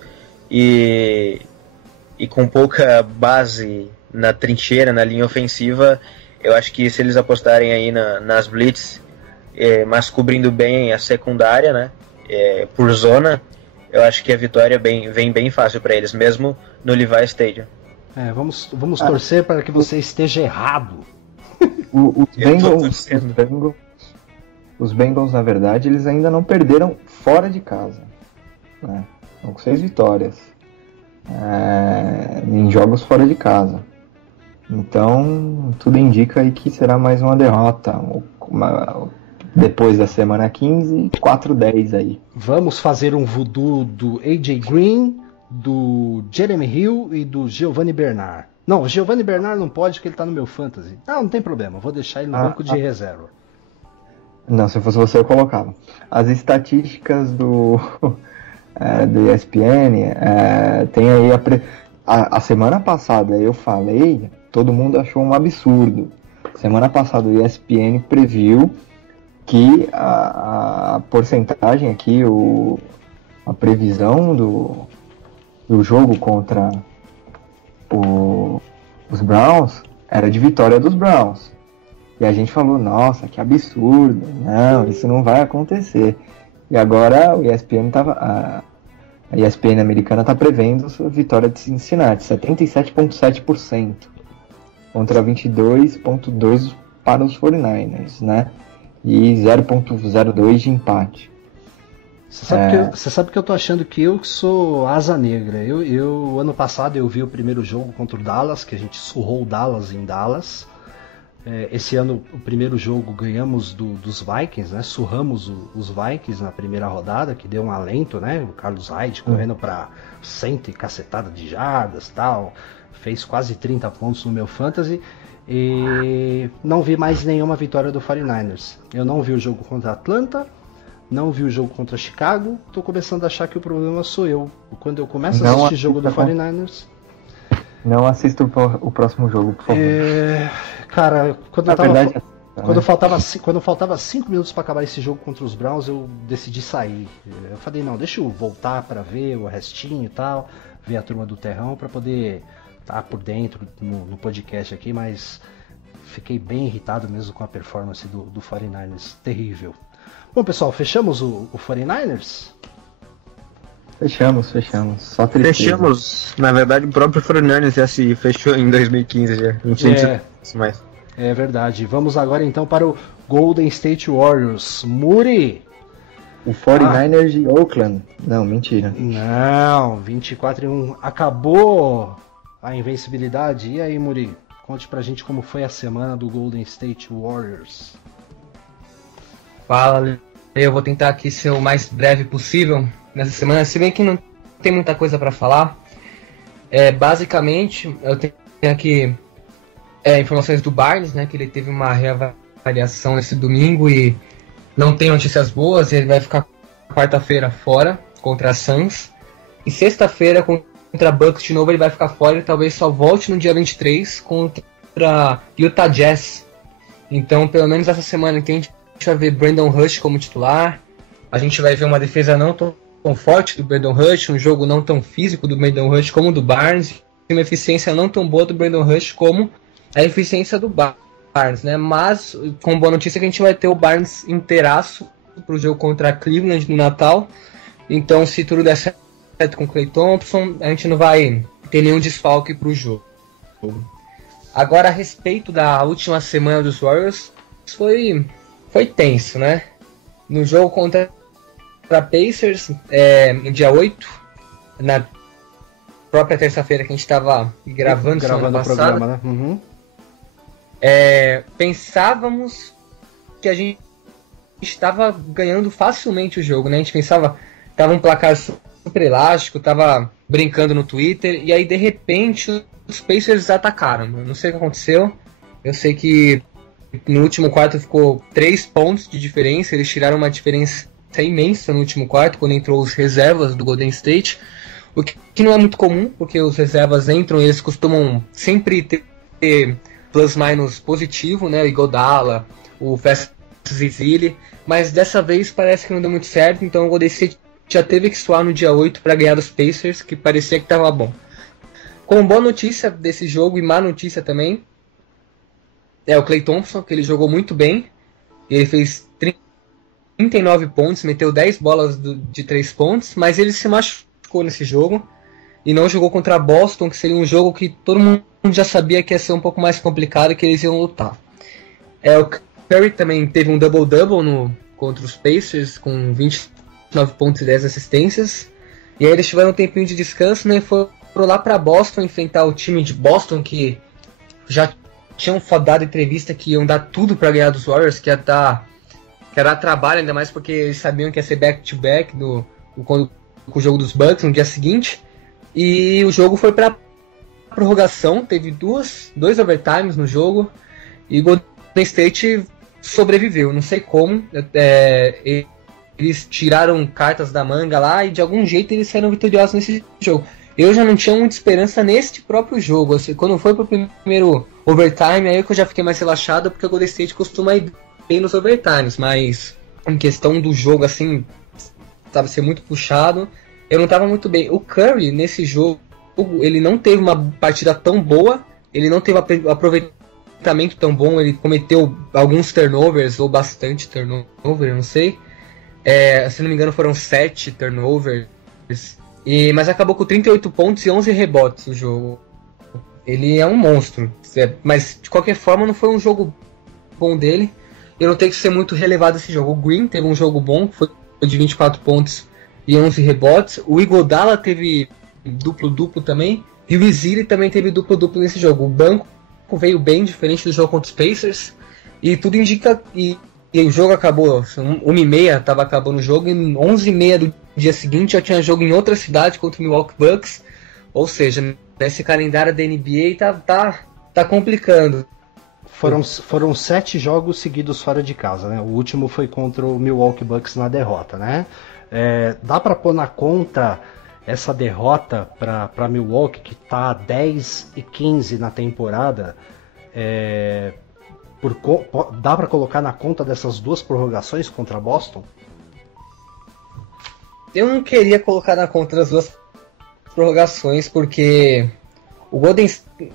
e com pouca base na trincheira, na linha ofensiva, eu acho que se eles apostarem aí nas blitz, mas cobrindo bem a secundária, né, por zona, eu acho que a vitória vem bem fácil para eles, mesmo no Levi's Stadium. Vamos torcer para que você esteja errado. Os Bengals, na verdade, eles ainda não perderam fora de casa, né? Estão com 6 vitórias em jogos fora de casa. Então, tudo indica aí que será mais uma derrota. Depois da semana 15, 4-10 aí. Vamos fazer um voodoo do A.J. Green, do Jeremy Hill e do Giovanni Bernard. Não, o Giovanni Bernard não pode, porque ele tá no meu fantasy. Não tem problema, vou deixar ele no banco de reserva. Não, se fosse você eu colocava. As estatísticas do ESPN, tem aí a semana passada eu falei, todo mundo achou um absurdo. Semana passada o ESPN previu que a porcentagem aqui, a previsão do jogo contra os Browns era de vitória dos Browns. E a gente falou, nossa, que absurdo, não, isso não vai acontecer. E agora o ESPN a ESPN americana está prevendo a vitória de Cincinnati, 77,7% contra 22,2% para os 49ers, né? E 0,02% de empate. Você sabe que eu tô achando que eu sou asa negra. Eu ano passado eu vi o primeiro jogo contra o Dallas, que a gente surrou o Dallas em Dallas. Esse ano, o primeiro jogo, ganhamos dos Vikings, né? Surramos os Vikings na primeira rodada, que deu um alento, né? O Carlos Hyde correndo para 100 e cacetada de jardas, tal. fez quase 30 pontos no meu fantasy. E não vi mais nenhuma vitória do 49ers. Eu não vi o jogo contra Atlanta, não vi o jogo contra Chicago. Tô começando a achar que o problema sou eu. Quando eu começo a assistir jogo do 49ers... Não assista o próximo jogo, por favor. Cara, quando faltava 5 minutos para acabar esse jogo contra os Browns, eu decidi sair. Eu falei, não, deixa eu voltar para ver o restinho e tal, ver a turma do terrão para poder estar por dentro no podcast aqui, mas fiquei bem irritado mesmo com a performance do 49ers, terrível. Bom, pessoal, fechamos o 49ers? Fechamos. Só tristeza. Fechamos. Na verdade, o próprio 49ers já se fechou em 2015 já. Não tinha mais. É verdade. Vamos agora então para o Golden State Warriors. Muri! O 49ers de Oakland. Não, mentira. Não, 24-1. Acabou a invencibilidade. E aí, Muri? Conte pra gente como foi a semana do Golden State Warriors. Fala, eu vou tentar aqui ser o mais breve possível nessa semana, se bem que não tem muita coisa para falar. Basicamente, eu tenho aqui informações do Barnes, né, que ele teve uma reavaliação nesse domingo e não tem notícias boas. Ele vai ficar quarta-feira fora contra a Suns, e sexta-feira contra a Bucks de novo ele vai ficar fora e talvez só volte no dia 23 contra Utah Jazz. Então, pelo menos essa semana aqui a gente vai ver Brandon Rush como titular, a gente vai ver uma defesa não tão forte do Brandon Rush, um jogo não tão físico do Brandon Rush como o do Barnes, e uma eficiência não tão boa do Brandon Rush como a eficiência do Barnes, né? Mas com boa notícia que a gente vai ter o Barnes inteiraço para o jogo contra a Cleveland no Natal. Então, se tudo der certo com o Klay Thompson, a gente não vai ter nenhum desfalque para o jogo. Agora, a respeito da última semana dos Warriors, foi tenso, né? No jogo contra a Pacers, no dia 8, na própria terça-feira que a gente estava gravando o programa, né? Uhum. Pensávamos que a gente estava ganhando facilmente o jogo, né? A gente pensava que estava um placar super elástico, estava brincando no Twitter, e aí de repente os Pacers atacaram. Eu não sei o que aconteceu, eu sei que no último quarto ficou 3 pontos de diferença, eles tiraram uma diferença imensa no último quarto, quando entrou os reservas do Golden State, o que não é muito comum, porque os reservas entram e eles costumam sempre ter plus-minus positivo, né? O Iguodala, o Festus Ezeli, mas dessa vez parece que não deu muito certo, então o Golden State já teve que suar no dia 8 para ganhar dos Pacers, que parecia que estava bom. Como boa notícia desse jogo e má notícia também, o Klay Thompson, que ele jogou muito bem, ele fez 39 pontos, meteu 10 bolas de 3 pontos, mas ele se machucou nesse jogo e não jogou contra Boston, que seria um jogo que todo mundo já sabia que ia ser um pouco mais complicado e que eles iam lutar. O Curry também teve um double-double contra os Pacers, com 29 pontos e 10 assistências, e aí eles tiveram um tempinho de descanso, né, e foram lá para Boston enfrentar o time de Boston, que já tinham dado entrevista que iam dar tudo para ganhar dos Warriors, que ia dar trabalho, ainda mais porque eles sabiam que ia ser back-to-back com o jogo dos Bucks no dia seguinte. E o jogo foi para prorrogação, teve dois overtimes no jogo, e o Golden State sobreviveu, não sei como. Eles tiraram cartas da manga lá e de algum jeito eles saíram vitoriosos nesse jogo. Eu já não tinha muita esperança neste próprio jogo. Assim, quando foi pro primeiro overtime, aí que eu já fiquei mais relaxado, porque o Golden State costuma ir bem nos overtimes, mas em questão do jogo, assim, estava ser muito puxado, eu não estava muito bem. O Curry, nesse jogo, ele não teve uma partida tão boa, ele não teve aproveitamento tão bom, ele cometeu alguns turnovers, ou bastante turnover, eu não sei. Se não me engano, foram 7 turnovers, mas acabou com 38 pontos e 11 rebotes o jogo. Ele é um monstro, mas de qualquer forma não foi um jogo bom dele. Eu não tenho que ser muito relevado esse jogo. O Green teve um jogo bom, foi de 24 pontos e 11 rebotes. O Iguodala teve duplo-duplo também. E o Ezeli também teve duplo-duplo nesse jogo. O banco veio bem, diferente do jogo contra os Pacers. E tudo indica... E o jogo acabou, 1h30 estava acabando o jogo, e 11h30 do dia seguinte já tinha jogo em outra cidade contra o Milwaukee Bucks. Ou seja, esse calendário da NBA tá complicando. Foram 7 jogos seguidos fora de casa, né? O último foi contra o Milwaukee Bucks na derrota, né? Dá para pôr na conta essa derrota para Milwaukee, que tá 10-15 na temporada? Dá para colocar na conta dessas 2 prorrogações contra Boston? Eu não queria colocar na conta das 2 prorrogações, porque o Golden State,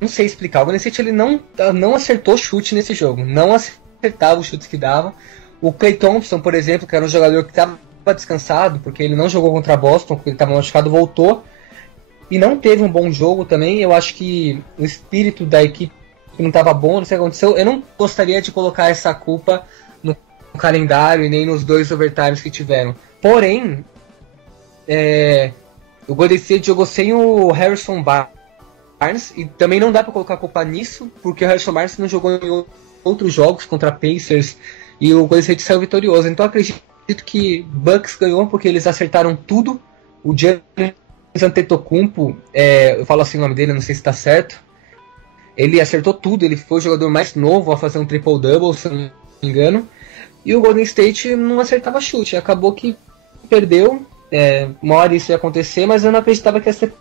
não sei explicar, o Golden State ele não acertou chute nesse jogo, não acertava os chutes que dava. O Klay Thompson, por exemplo, que era um jogador que estava descansado, porque ele não jogou contra Boston, porque ele estava machucado, voltou e não teve um bom jogo também. Eu acho que o espírito da equipe não estava bom, não sei o que aconteceu. Eu não gostaria de colocar essa culpa no calendário e nem nos 2 overtimes que tiveram. Porém, o Golden State jogou sem o Harrison Barnes, e também não dá para colocar a culpa nisso, porque o Harrison Barnes não jogou em outros jogos contra Pacers e o Golden State saiu vitorioso. Então acredito que Bucks ganhou porque eles acertaram tudo. O Giannis Antetokounmpo, eu falo assim o nome dele, não sei se está certo, ele acertou tudo, ele foi o jogador mais novo a fazer um triple-double, se não me engano, e o Golden State não acertava chute, acabou que perdeu. Uma hora isso ia acontecer, mas eu não acreditava que ia ser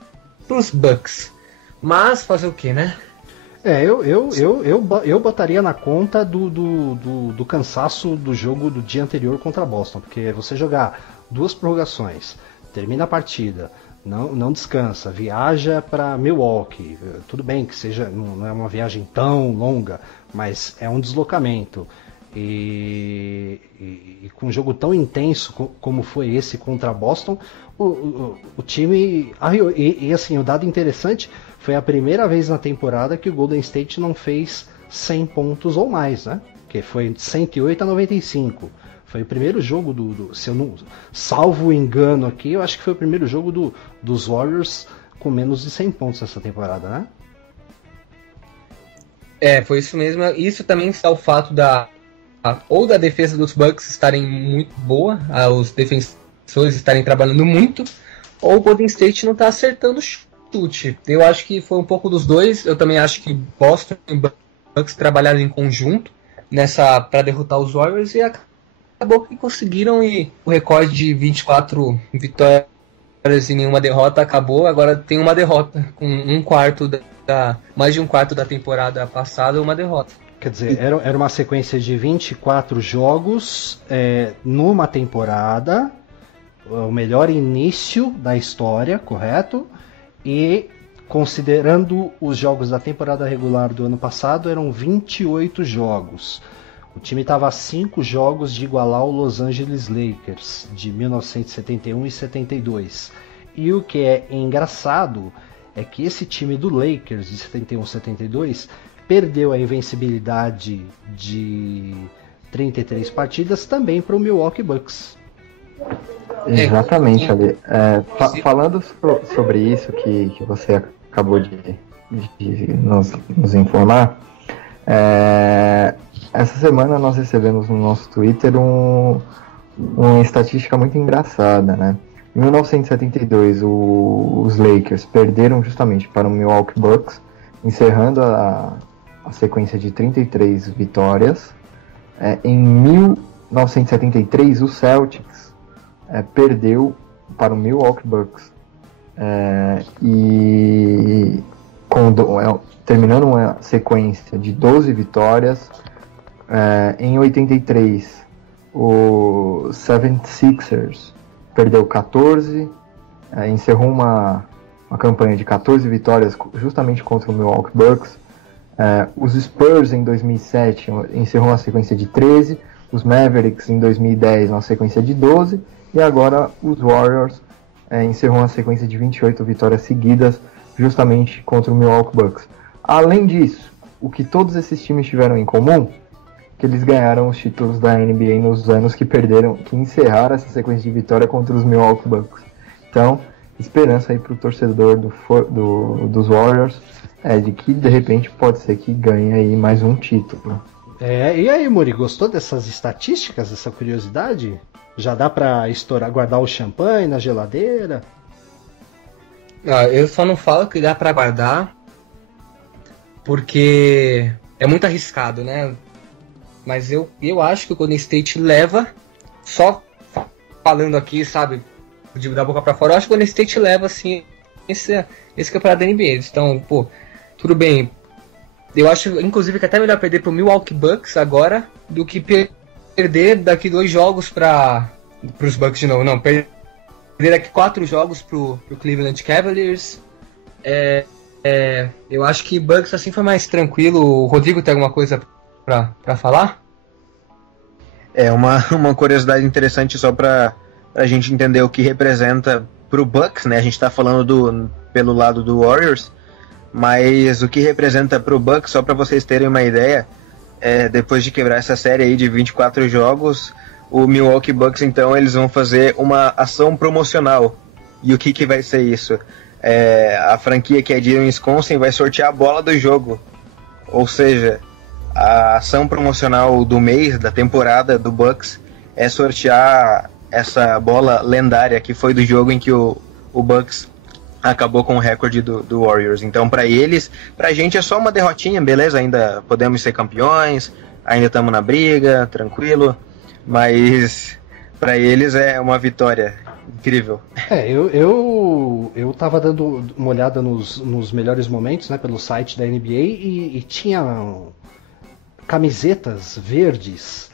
pros Bucks. Mas fazer o que, né? Eu botaria na conta do cansaço do jogo do dia anterior contra Boston, porque você jogar 2 prorrogações, termina a partida, não descansa, viaja para Milwaukee, tudo bem que não é uma viagem tão longa, mas é um deslocamento. E com um jogo tão intenso como foi esse contra Boston, o time... E assim, o dado interessante, foi a primeira vez na temporada que o Golden State não fez 100 pontos ou mais, né? Que foi 108-95. Foi o primeiro jogo se eu não salvo o engano aqui, eu acho que foi o primeiro jogo dos Warriors com menos de 100 pontos nessa temporada, né? Foi isso mesmo. Isso também está o fato da defesa dos Bucks estarem muito boa, os defensores estarem trabalhando muito, ou o Golden State não está acertando chute. Eu acho que foi um pouco dos dois. Eu também acho que Boston e Bucks trabalharam em conjunto para derrotar os Warriors, e acabou que conseguiram, e o recorde de 24 vitórias e nenhuma derrota acabou. Agora tem uma derrota, com mais de um quarto da temporada passada, uma derrota. Quer dizer, era uma sequência de 24 jogos numa temporada, o melhor início da história, correto? E considerando os jogos da temporada regular do ano passado, eram 28 jogos. O time estava a 5 jogos de igualar o Los Angeles Lakers de 1971 e 72. E o que é engraçado é que esse time do Lakers de 71 e 72 perdeu a invencibilidade de 33 partidas também para o Milwaukee Bucks. Exatamente, Ali. Falando sobre isso que você acabou de nos informar, essa semana nós recebemos no nosso Twitter uma estatística muito engraçada, né? Em 1972, os Lakers perderam justamente para o Milwaukee Bucks, encerrando a sequência de 33 vitórias. Em 1973, o Celtics perdeu para o Milwaukee Bucks, e terminando uma sequência de 12 vitórias. Em 83, o 76ers perdeu 14, encerrou uma campanha de 14 vitórias justamente contra o Milwaukee Bucks. Os Spurs em 2007 encerrou uma sequência de 13, os Mavericks em 2010 uma sequência de 12, e agora os Warriors encerrou uma sequência de 28 vitórias seguidas justamente contra o Milwaukee Bucks. Além disso, o que todos esses times tiveram em comum, que eles ganharam os títulos da NBA nos anos que encerraram essa sequência de vitória contra os Milwaukee Bucks. Então, esperança aí para o torcedor dos Warriors, de que de repente pode ser que ganhe aí mais um título. E aí, Muri, gostou dessas estatísticas, dessa curiosidade? Já dá para guardar o champanhe na geladeira? Eu só não falo que dá pra guardar, porque é muito arriscado, né? Mas eu acho que o Golden State leva, só falando aqui, sabe, da boca pra fora, eu acho que o Golden State leva, assim, esse campeonato da NBA. Então, pô, tudo bem. Eu acho, inclusive, que é até melhor perder pro Milwaukee Bucks agora do que perder daqui 2 jogos pros Bucks de novo. Não, perder daqui 4 jogos pro Cleveland Cavaliers. Eu acho que Bucks assim foi mais tranquilo. O Rodrigo tem alguma coisa pra falar? Uma curiosidade interessante só pra gente entender o que representa pro Bucks, né? A gente tá falando pelo lado do Warriors, mas o que representa pro Bucks, só pra vocês terem uma ideia, depois de quebrar essa série aí de 24 jogos, o Milwaukee Bucks, então, eles vão fazer uma ação promocional. E o que vai ser isso? A franquia que é de Wisconsin vai sortear a bola do jogo. Ou seja, a ação promocional do mês, da temporada do Bucks, é sortear essa bola lendária que foi do jogo em que o Bucks acabou com o recorde do Warriors. Então, pra gente é só uma derrotinha, beleza? Ainda podemos ser campeões, ainda estamos na briga, tranquilo. Mas pra eles é uma vitória incrível. Eu tava dando uma olhada nos melhores momentos, né, pelo site da NBA e tinha camisetas verdes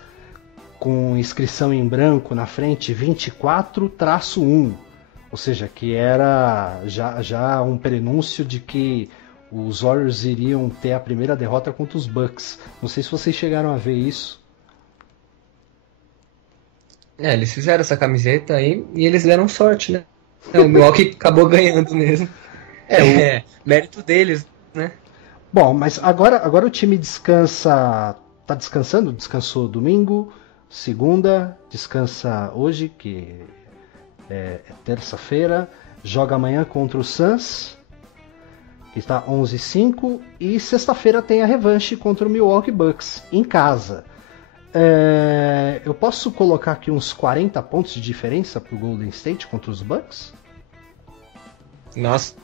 com inscrição em branco na frente 24-1, ou seja, que era já um prenúncio de que os Warriors iriam ter a primeira derrota contra os Bucks. Não sei se vocês chegaram a ver isso. Eles fizeram essa camiseta aí e eles deram sorte, né? O Milwaukee acabou ganhando mesmo. Mérito deles, né? Bom, mas agora o time descansa. Tá descansando? Descansou domingo, segunda, descansa hoje, que é terça-feira, joga amanhã contra o Suns, que está 11-5, e sexta-feira tem a revanche contra o Milwaukee Bucks, em casa. Eu posso colocar aqui uns 40 pontos de diferença pro Golden State contra os Bucks? Nossa,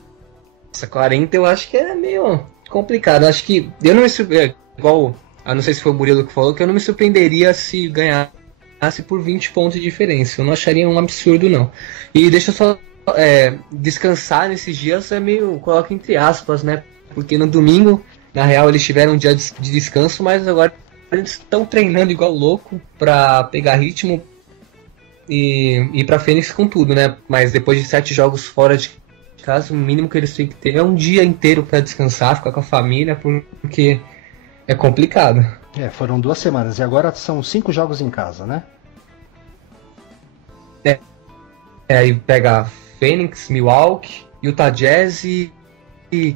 40 eu acho que é meio complicado. Acho que eu não me igual, eu não sei se foi o Murilo que falou, que eu não me surpreenderia se ganhasse por 20 pontos de diferença. Eu não acharia um absurdo, não. E deixa eu só descansar nesses dias é meio, coloca entre aspas, né? Porque no domingo, na real, eles tiveram um dia de descanso, mas agora eles estão treinando igual louco pra pegar ritmo e ir pra Phoenix com tudo, né? Mas depois de 7 jogos fora de casa, o mínimo que eles têm que ter é um dia inteiro pra descansar, ficar com a família, porque é complicado. Foram 2 semanas e agora são 5 jogos em casa, né? Aí pega Phoenix, Milwaukee, Utah Jazz e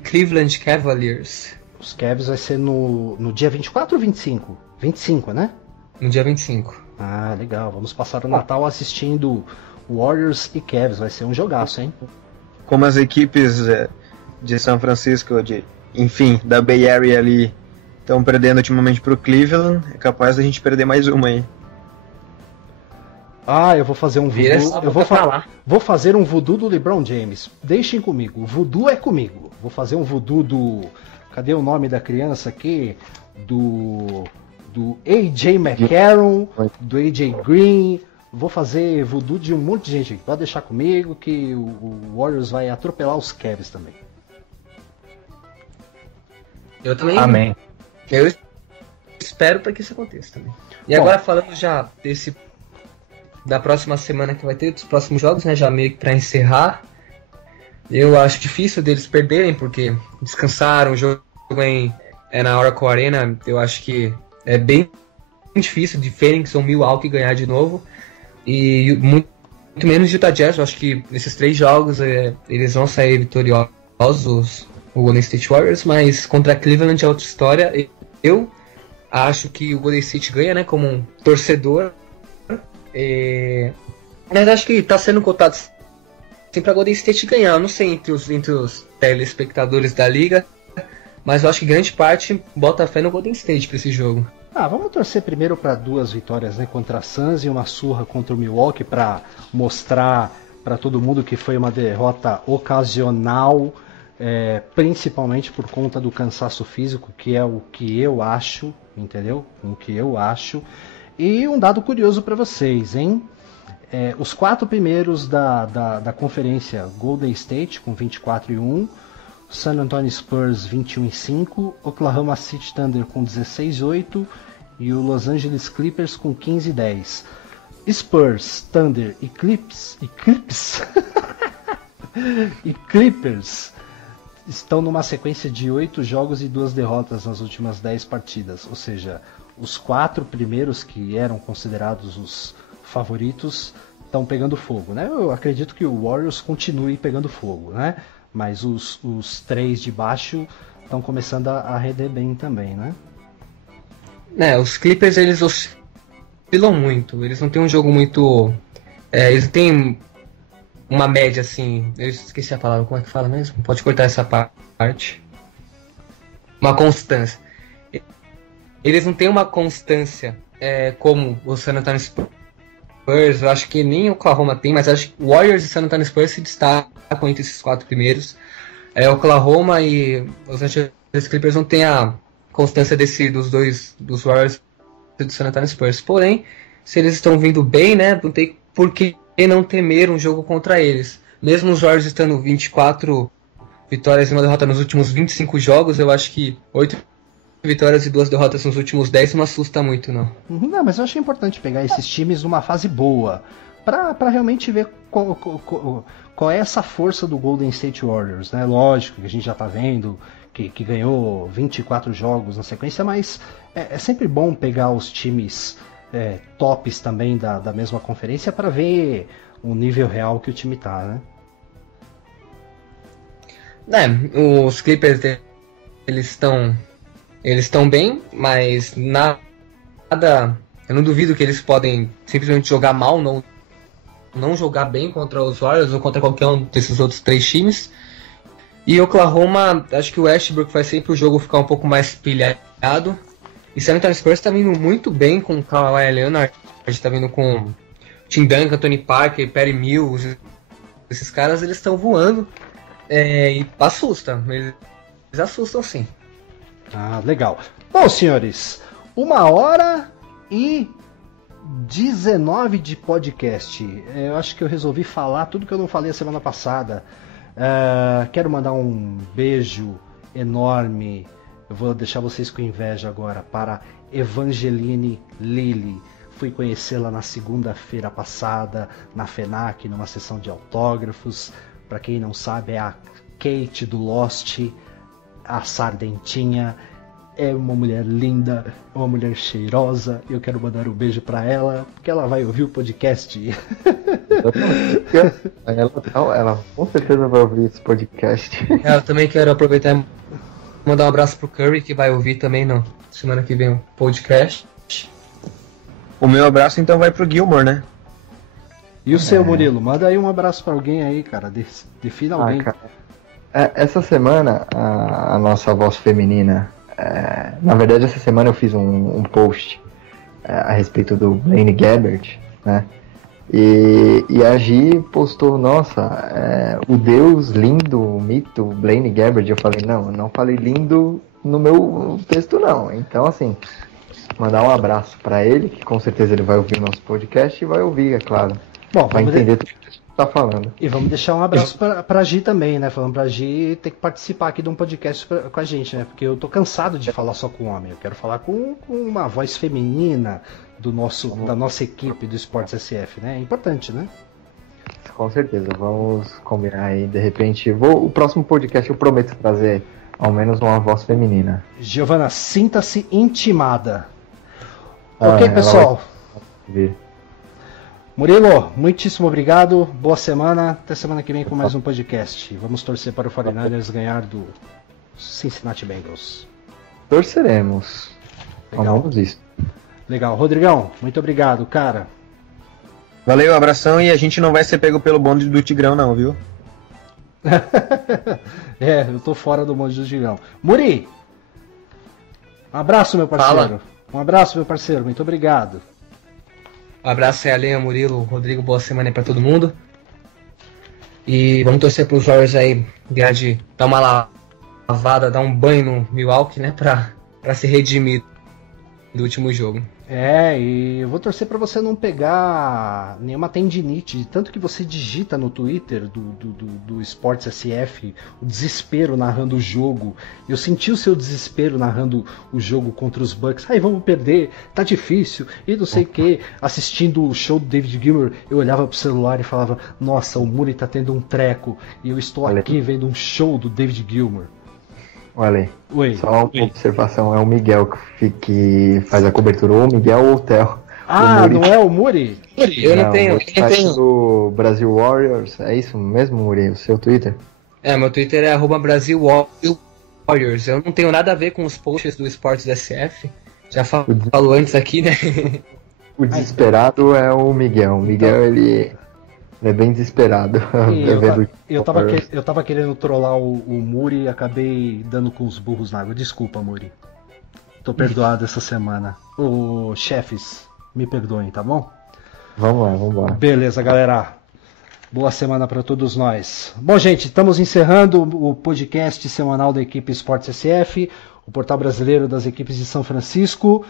Cleveland Cavaliers. Os Cavs vai ser no dia 24 ou 25? 25, né? No dia 25. Ah, legal. Vamos passar o Natal assistindo Warriors e Cavs. Vai ser um jogaço, hein? Como as equipes de São Francisco, enfim, da Bay Area ali, estão perdendo ultimamente pro Cleveland, é capaz da gente perder mais uma aí. Eu vou fazer um voodoo. Vou fazer um voodoo do LeBron James. Deixem comigo. O voodoo é comigo. Vou fazer um voodoo do... Cadê o nome da criança aqui? Do AJ McCarron, do AJ Green. Vou fazer voodoo de um monte de gente aqui. Pode deixar comigo que o Warriors vai atropelar os Cavs também. Eu também. Amém. Eu espero para que isso aconteça também. E agora falando já da próxima semana que vai ter, dos próximos jogos, né? Já meio que para encerrar. Eu acho difícil deles perderem, porque descansaram, o jogo na Oracle Arena, eu acho que é bem difícil de Phoenix ou Milwaukee ganhar de novo. E muito menos de Utah Jazz, eu acho que nesses 3 jogos eles vão sair vitoriosos, o Golden State Warriors, mas contra Cleveland é outra história. Eu acho que o Golden State ganha, né, como um torcedor. Mas acho que está sendo cotado sempre a Golden State ganhar. Eu não sei entre os telespectadores da liga, mas eu acho que grande parte bota fé no Golden State para esse jogo. Vamos torcer primeiro para 2 vitórias, né, contra a Suns e uma surra contra o Milwaukee para mostrar para todo mundo que foi uma derrota ocasional, principalmente por conta do cansaço físico, que é o que eu acho, entendeu? O que eu acho. E um dado curioso para vocês, hein? Os 4 primeiros da conferência, Golden State com 24-1, San Antonio Spurs 21-5, Oklahoma City Thunder com 16-8 e o Los Angeles Clippers com 15-10. Spurs, Thunder e Clippers estão numa sequência de 8 jogos e 2 derrotas nas últimas 10 partidas, ou seja, os 4 primeiros que eram considerados os favoritos estão pegando fogo, né? Eu acredito que o Warriors continue pegando fogo, né? Mas os 3 de baixo estão começando a render bem também, né? Os Clippers, eles oscilam muito, eles não têm um jogo muito... eles têm uma média, assim... Eu esqueci a palavra, como é que fala mesmo? Pode cortar essa parte. Uma constância. Eles não têm uma constância como o San Antonio Spurs, eu acho que nem o Oklahoma tem, mas acho que o Warriors e San Antonio Spurs se destacam entre esses 4 primeiros. Oklahoma e os Angeles Clippers não têm a constância dos Warriors e do San Antonio Spurs. Porém, se eles estão vindo bem, né, não tem por que não temer um jogo contra eles. Mesmo os Warriors estando 24 vitórias e 1 derrota nos últimos 25 jogos, eu acho que 8 vitórias e 2 derrotas nos últimos 10 não assusta muito, não. Não, mas eu achei importante pegar esses times numa fase boa, pra realmente ver qual é essa força do Golden State Warriors, né? Lógico que a gente já tá vendo que ganhou 24 jogos na sequência, mas é sempre bom pegar os times tops também da mesma conferência para ver o nível real que o time tá, né? Os Clippers, eles estão bem, mas nada... Eu não duvido que eles podem simplesmente jogar mal, não jogar bem contra os Warriors ou contra qualquer um desses outros 3 times. E Oklahoma, acho que o Westbrook faz sempre o jogo ficar um pouco mais pilhado. E San Antonio Spurs está vindo muito bem com o Kawhi Leonard, a gente está vindo com Tim Duncan, Tony Parker, Patty Mills. Esses caras, eles estão voando e assustam, eles assustam sim. Ah, legal. Bom, senhores, 1h19 de podcast. Eu acho que eu resolvi falar tudo que eu não falei a semana passada. Quero mandar um beijo enorme. Eu vou deixar vocês com inveja agora para Evangeline Lilly. Fui conhecê-la na segunda-feira passada na FENAC, numa sessão de autógrafos. Para quem não sabe, é a Kate do Lost, a Sardentinha. É uma mulher linda, é uma mulher cheirosa. Eu quero mandar um beijo pra ela, porque ela vai ouvir o podcast. Ela com certeza vai ouvir esse podcast. Eu também quero aproveitar e mandar um abraço pro Curry, que vai ouvir também na semana que vem o podcast. O meu abraço então vai pro Gilmore, né? E o seu, Murilo? Manda aí um abraço pra alguém aí, cara. Defina alguém. Cara, essa semana, a nossa voz feminina... na verdade, essa semana eu fiz um post a respeito do Blaine Gabbert, né? E a Gi postou, nossa, o deus lindo, o mito Blaine Gabbert. Eu falei, não, eu não falei lindo no meu texto, não. Então, assim, mandar um abraço pra ele, que com certeza ele vai ouvir o nosso podcast e vai ouvir, é claro. Bom, vai entender tudo que a gente tá falando. E vamos deixar um abraço pra Gi também, né? Falando pra Gi ter que participar aqui de um podcast com a gente, né? Porque eu tô cansado de falar só com homem. Eu quero falar com uma voz feminina da nossa equipe do Esportes SF, né? É importante, né? Com certeza, vamos combinar aí. De repente, o próximo podcast eu prometo trazer ao menos uma voz feminina. Giovana, sinta-se intimada. Ok, pessoal? Murilo, muitíssimo obrigado, boa semana, até semana que vem com mais um podcast. Vamos torcer para o 49ers ganhar do Cincinnati Bengals. Torceremos. Falamos isso. Legal, Rodrigão, muito obrigado, cara. Valeu, abração, e a gente não vai ser pego pelo bonde do Tigrão não, viu? Eu tô fora do bonde do Tigrão. Muri, um abraço, meu parceiro. Fala. Um abraço, meu parceiro, muito obrigado. Um abraço aí, Alenha, Murilo, Rodrigo, boa semana aí pra todo mundo. E vamos torcer para os Warriors aí ganhar de dar uma lavada, dar um banho no Milwaukee, né? Pra se redimir do último jogo. E eu vou torcer para você não pegar nenhuma tendinite, tanto que você digita no Twitter do Esportes SF o desespero narrando o jogo. Eu senti o seu desespero narrando o jogo contra os Bucks. Vamos perder, tá difícil, e não sei o que. Assistindo o show do David Gilmour, eu olhava pro celular e falava, nossa, o Muri tá tendo um treco, e eu estou aqui vendo um show do David Gilmour. Olha aí, só uma observação, é o Miguel que faz a cobertura, ou o Miguel ou o Theo. Não é o Muri? Eu não tenho. Do Brasil Warriors, é isso mesmo, Muri, o seu Twitter? Meu Twitter é @Brasil Warriors, eu não tenho nada a ver com os posts do Esportes SF, já falo antes aqui, né? O desesperado é o Miguel, ele é bem desesperado. Eu tava querendo trollar o Muri e acabei dando com os burros na água. Desculpa, Muri. Tô perdoado essa semana. Chefes, me perdoem, tá bom? Vamos lá. Beleza, galera. Boa semana para todos nós. Bom, gente, estamos encerrando o podcast semanal da equipe Esportes SF, o portal brasileiro das equipes de São Francisco.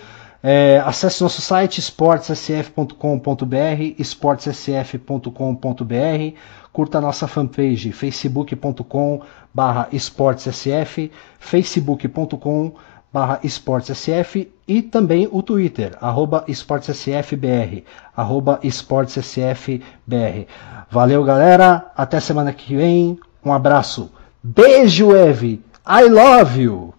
Acesse nosso site esportessf.com.br, esportessf.com.br, curta a nossa fanpage facebook.com/esportessf, facebook.com/esportessf e também o Twitter, @esportessfbr, @esportessfbr. Valeu, galera, até semana que vem, um abraço, beijo, Eve, I love you!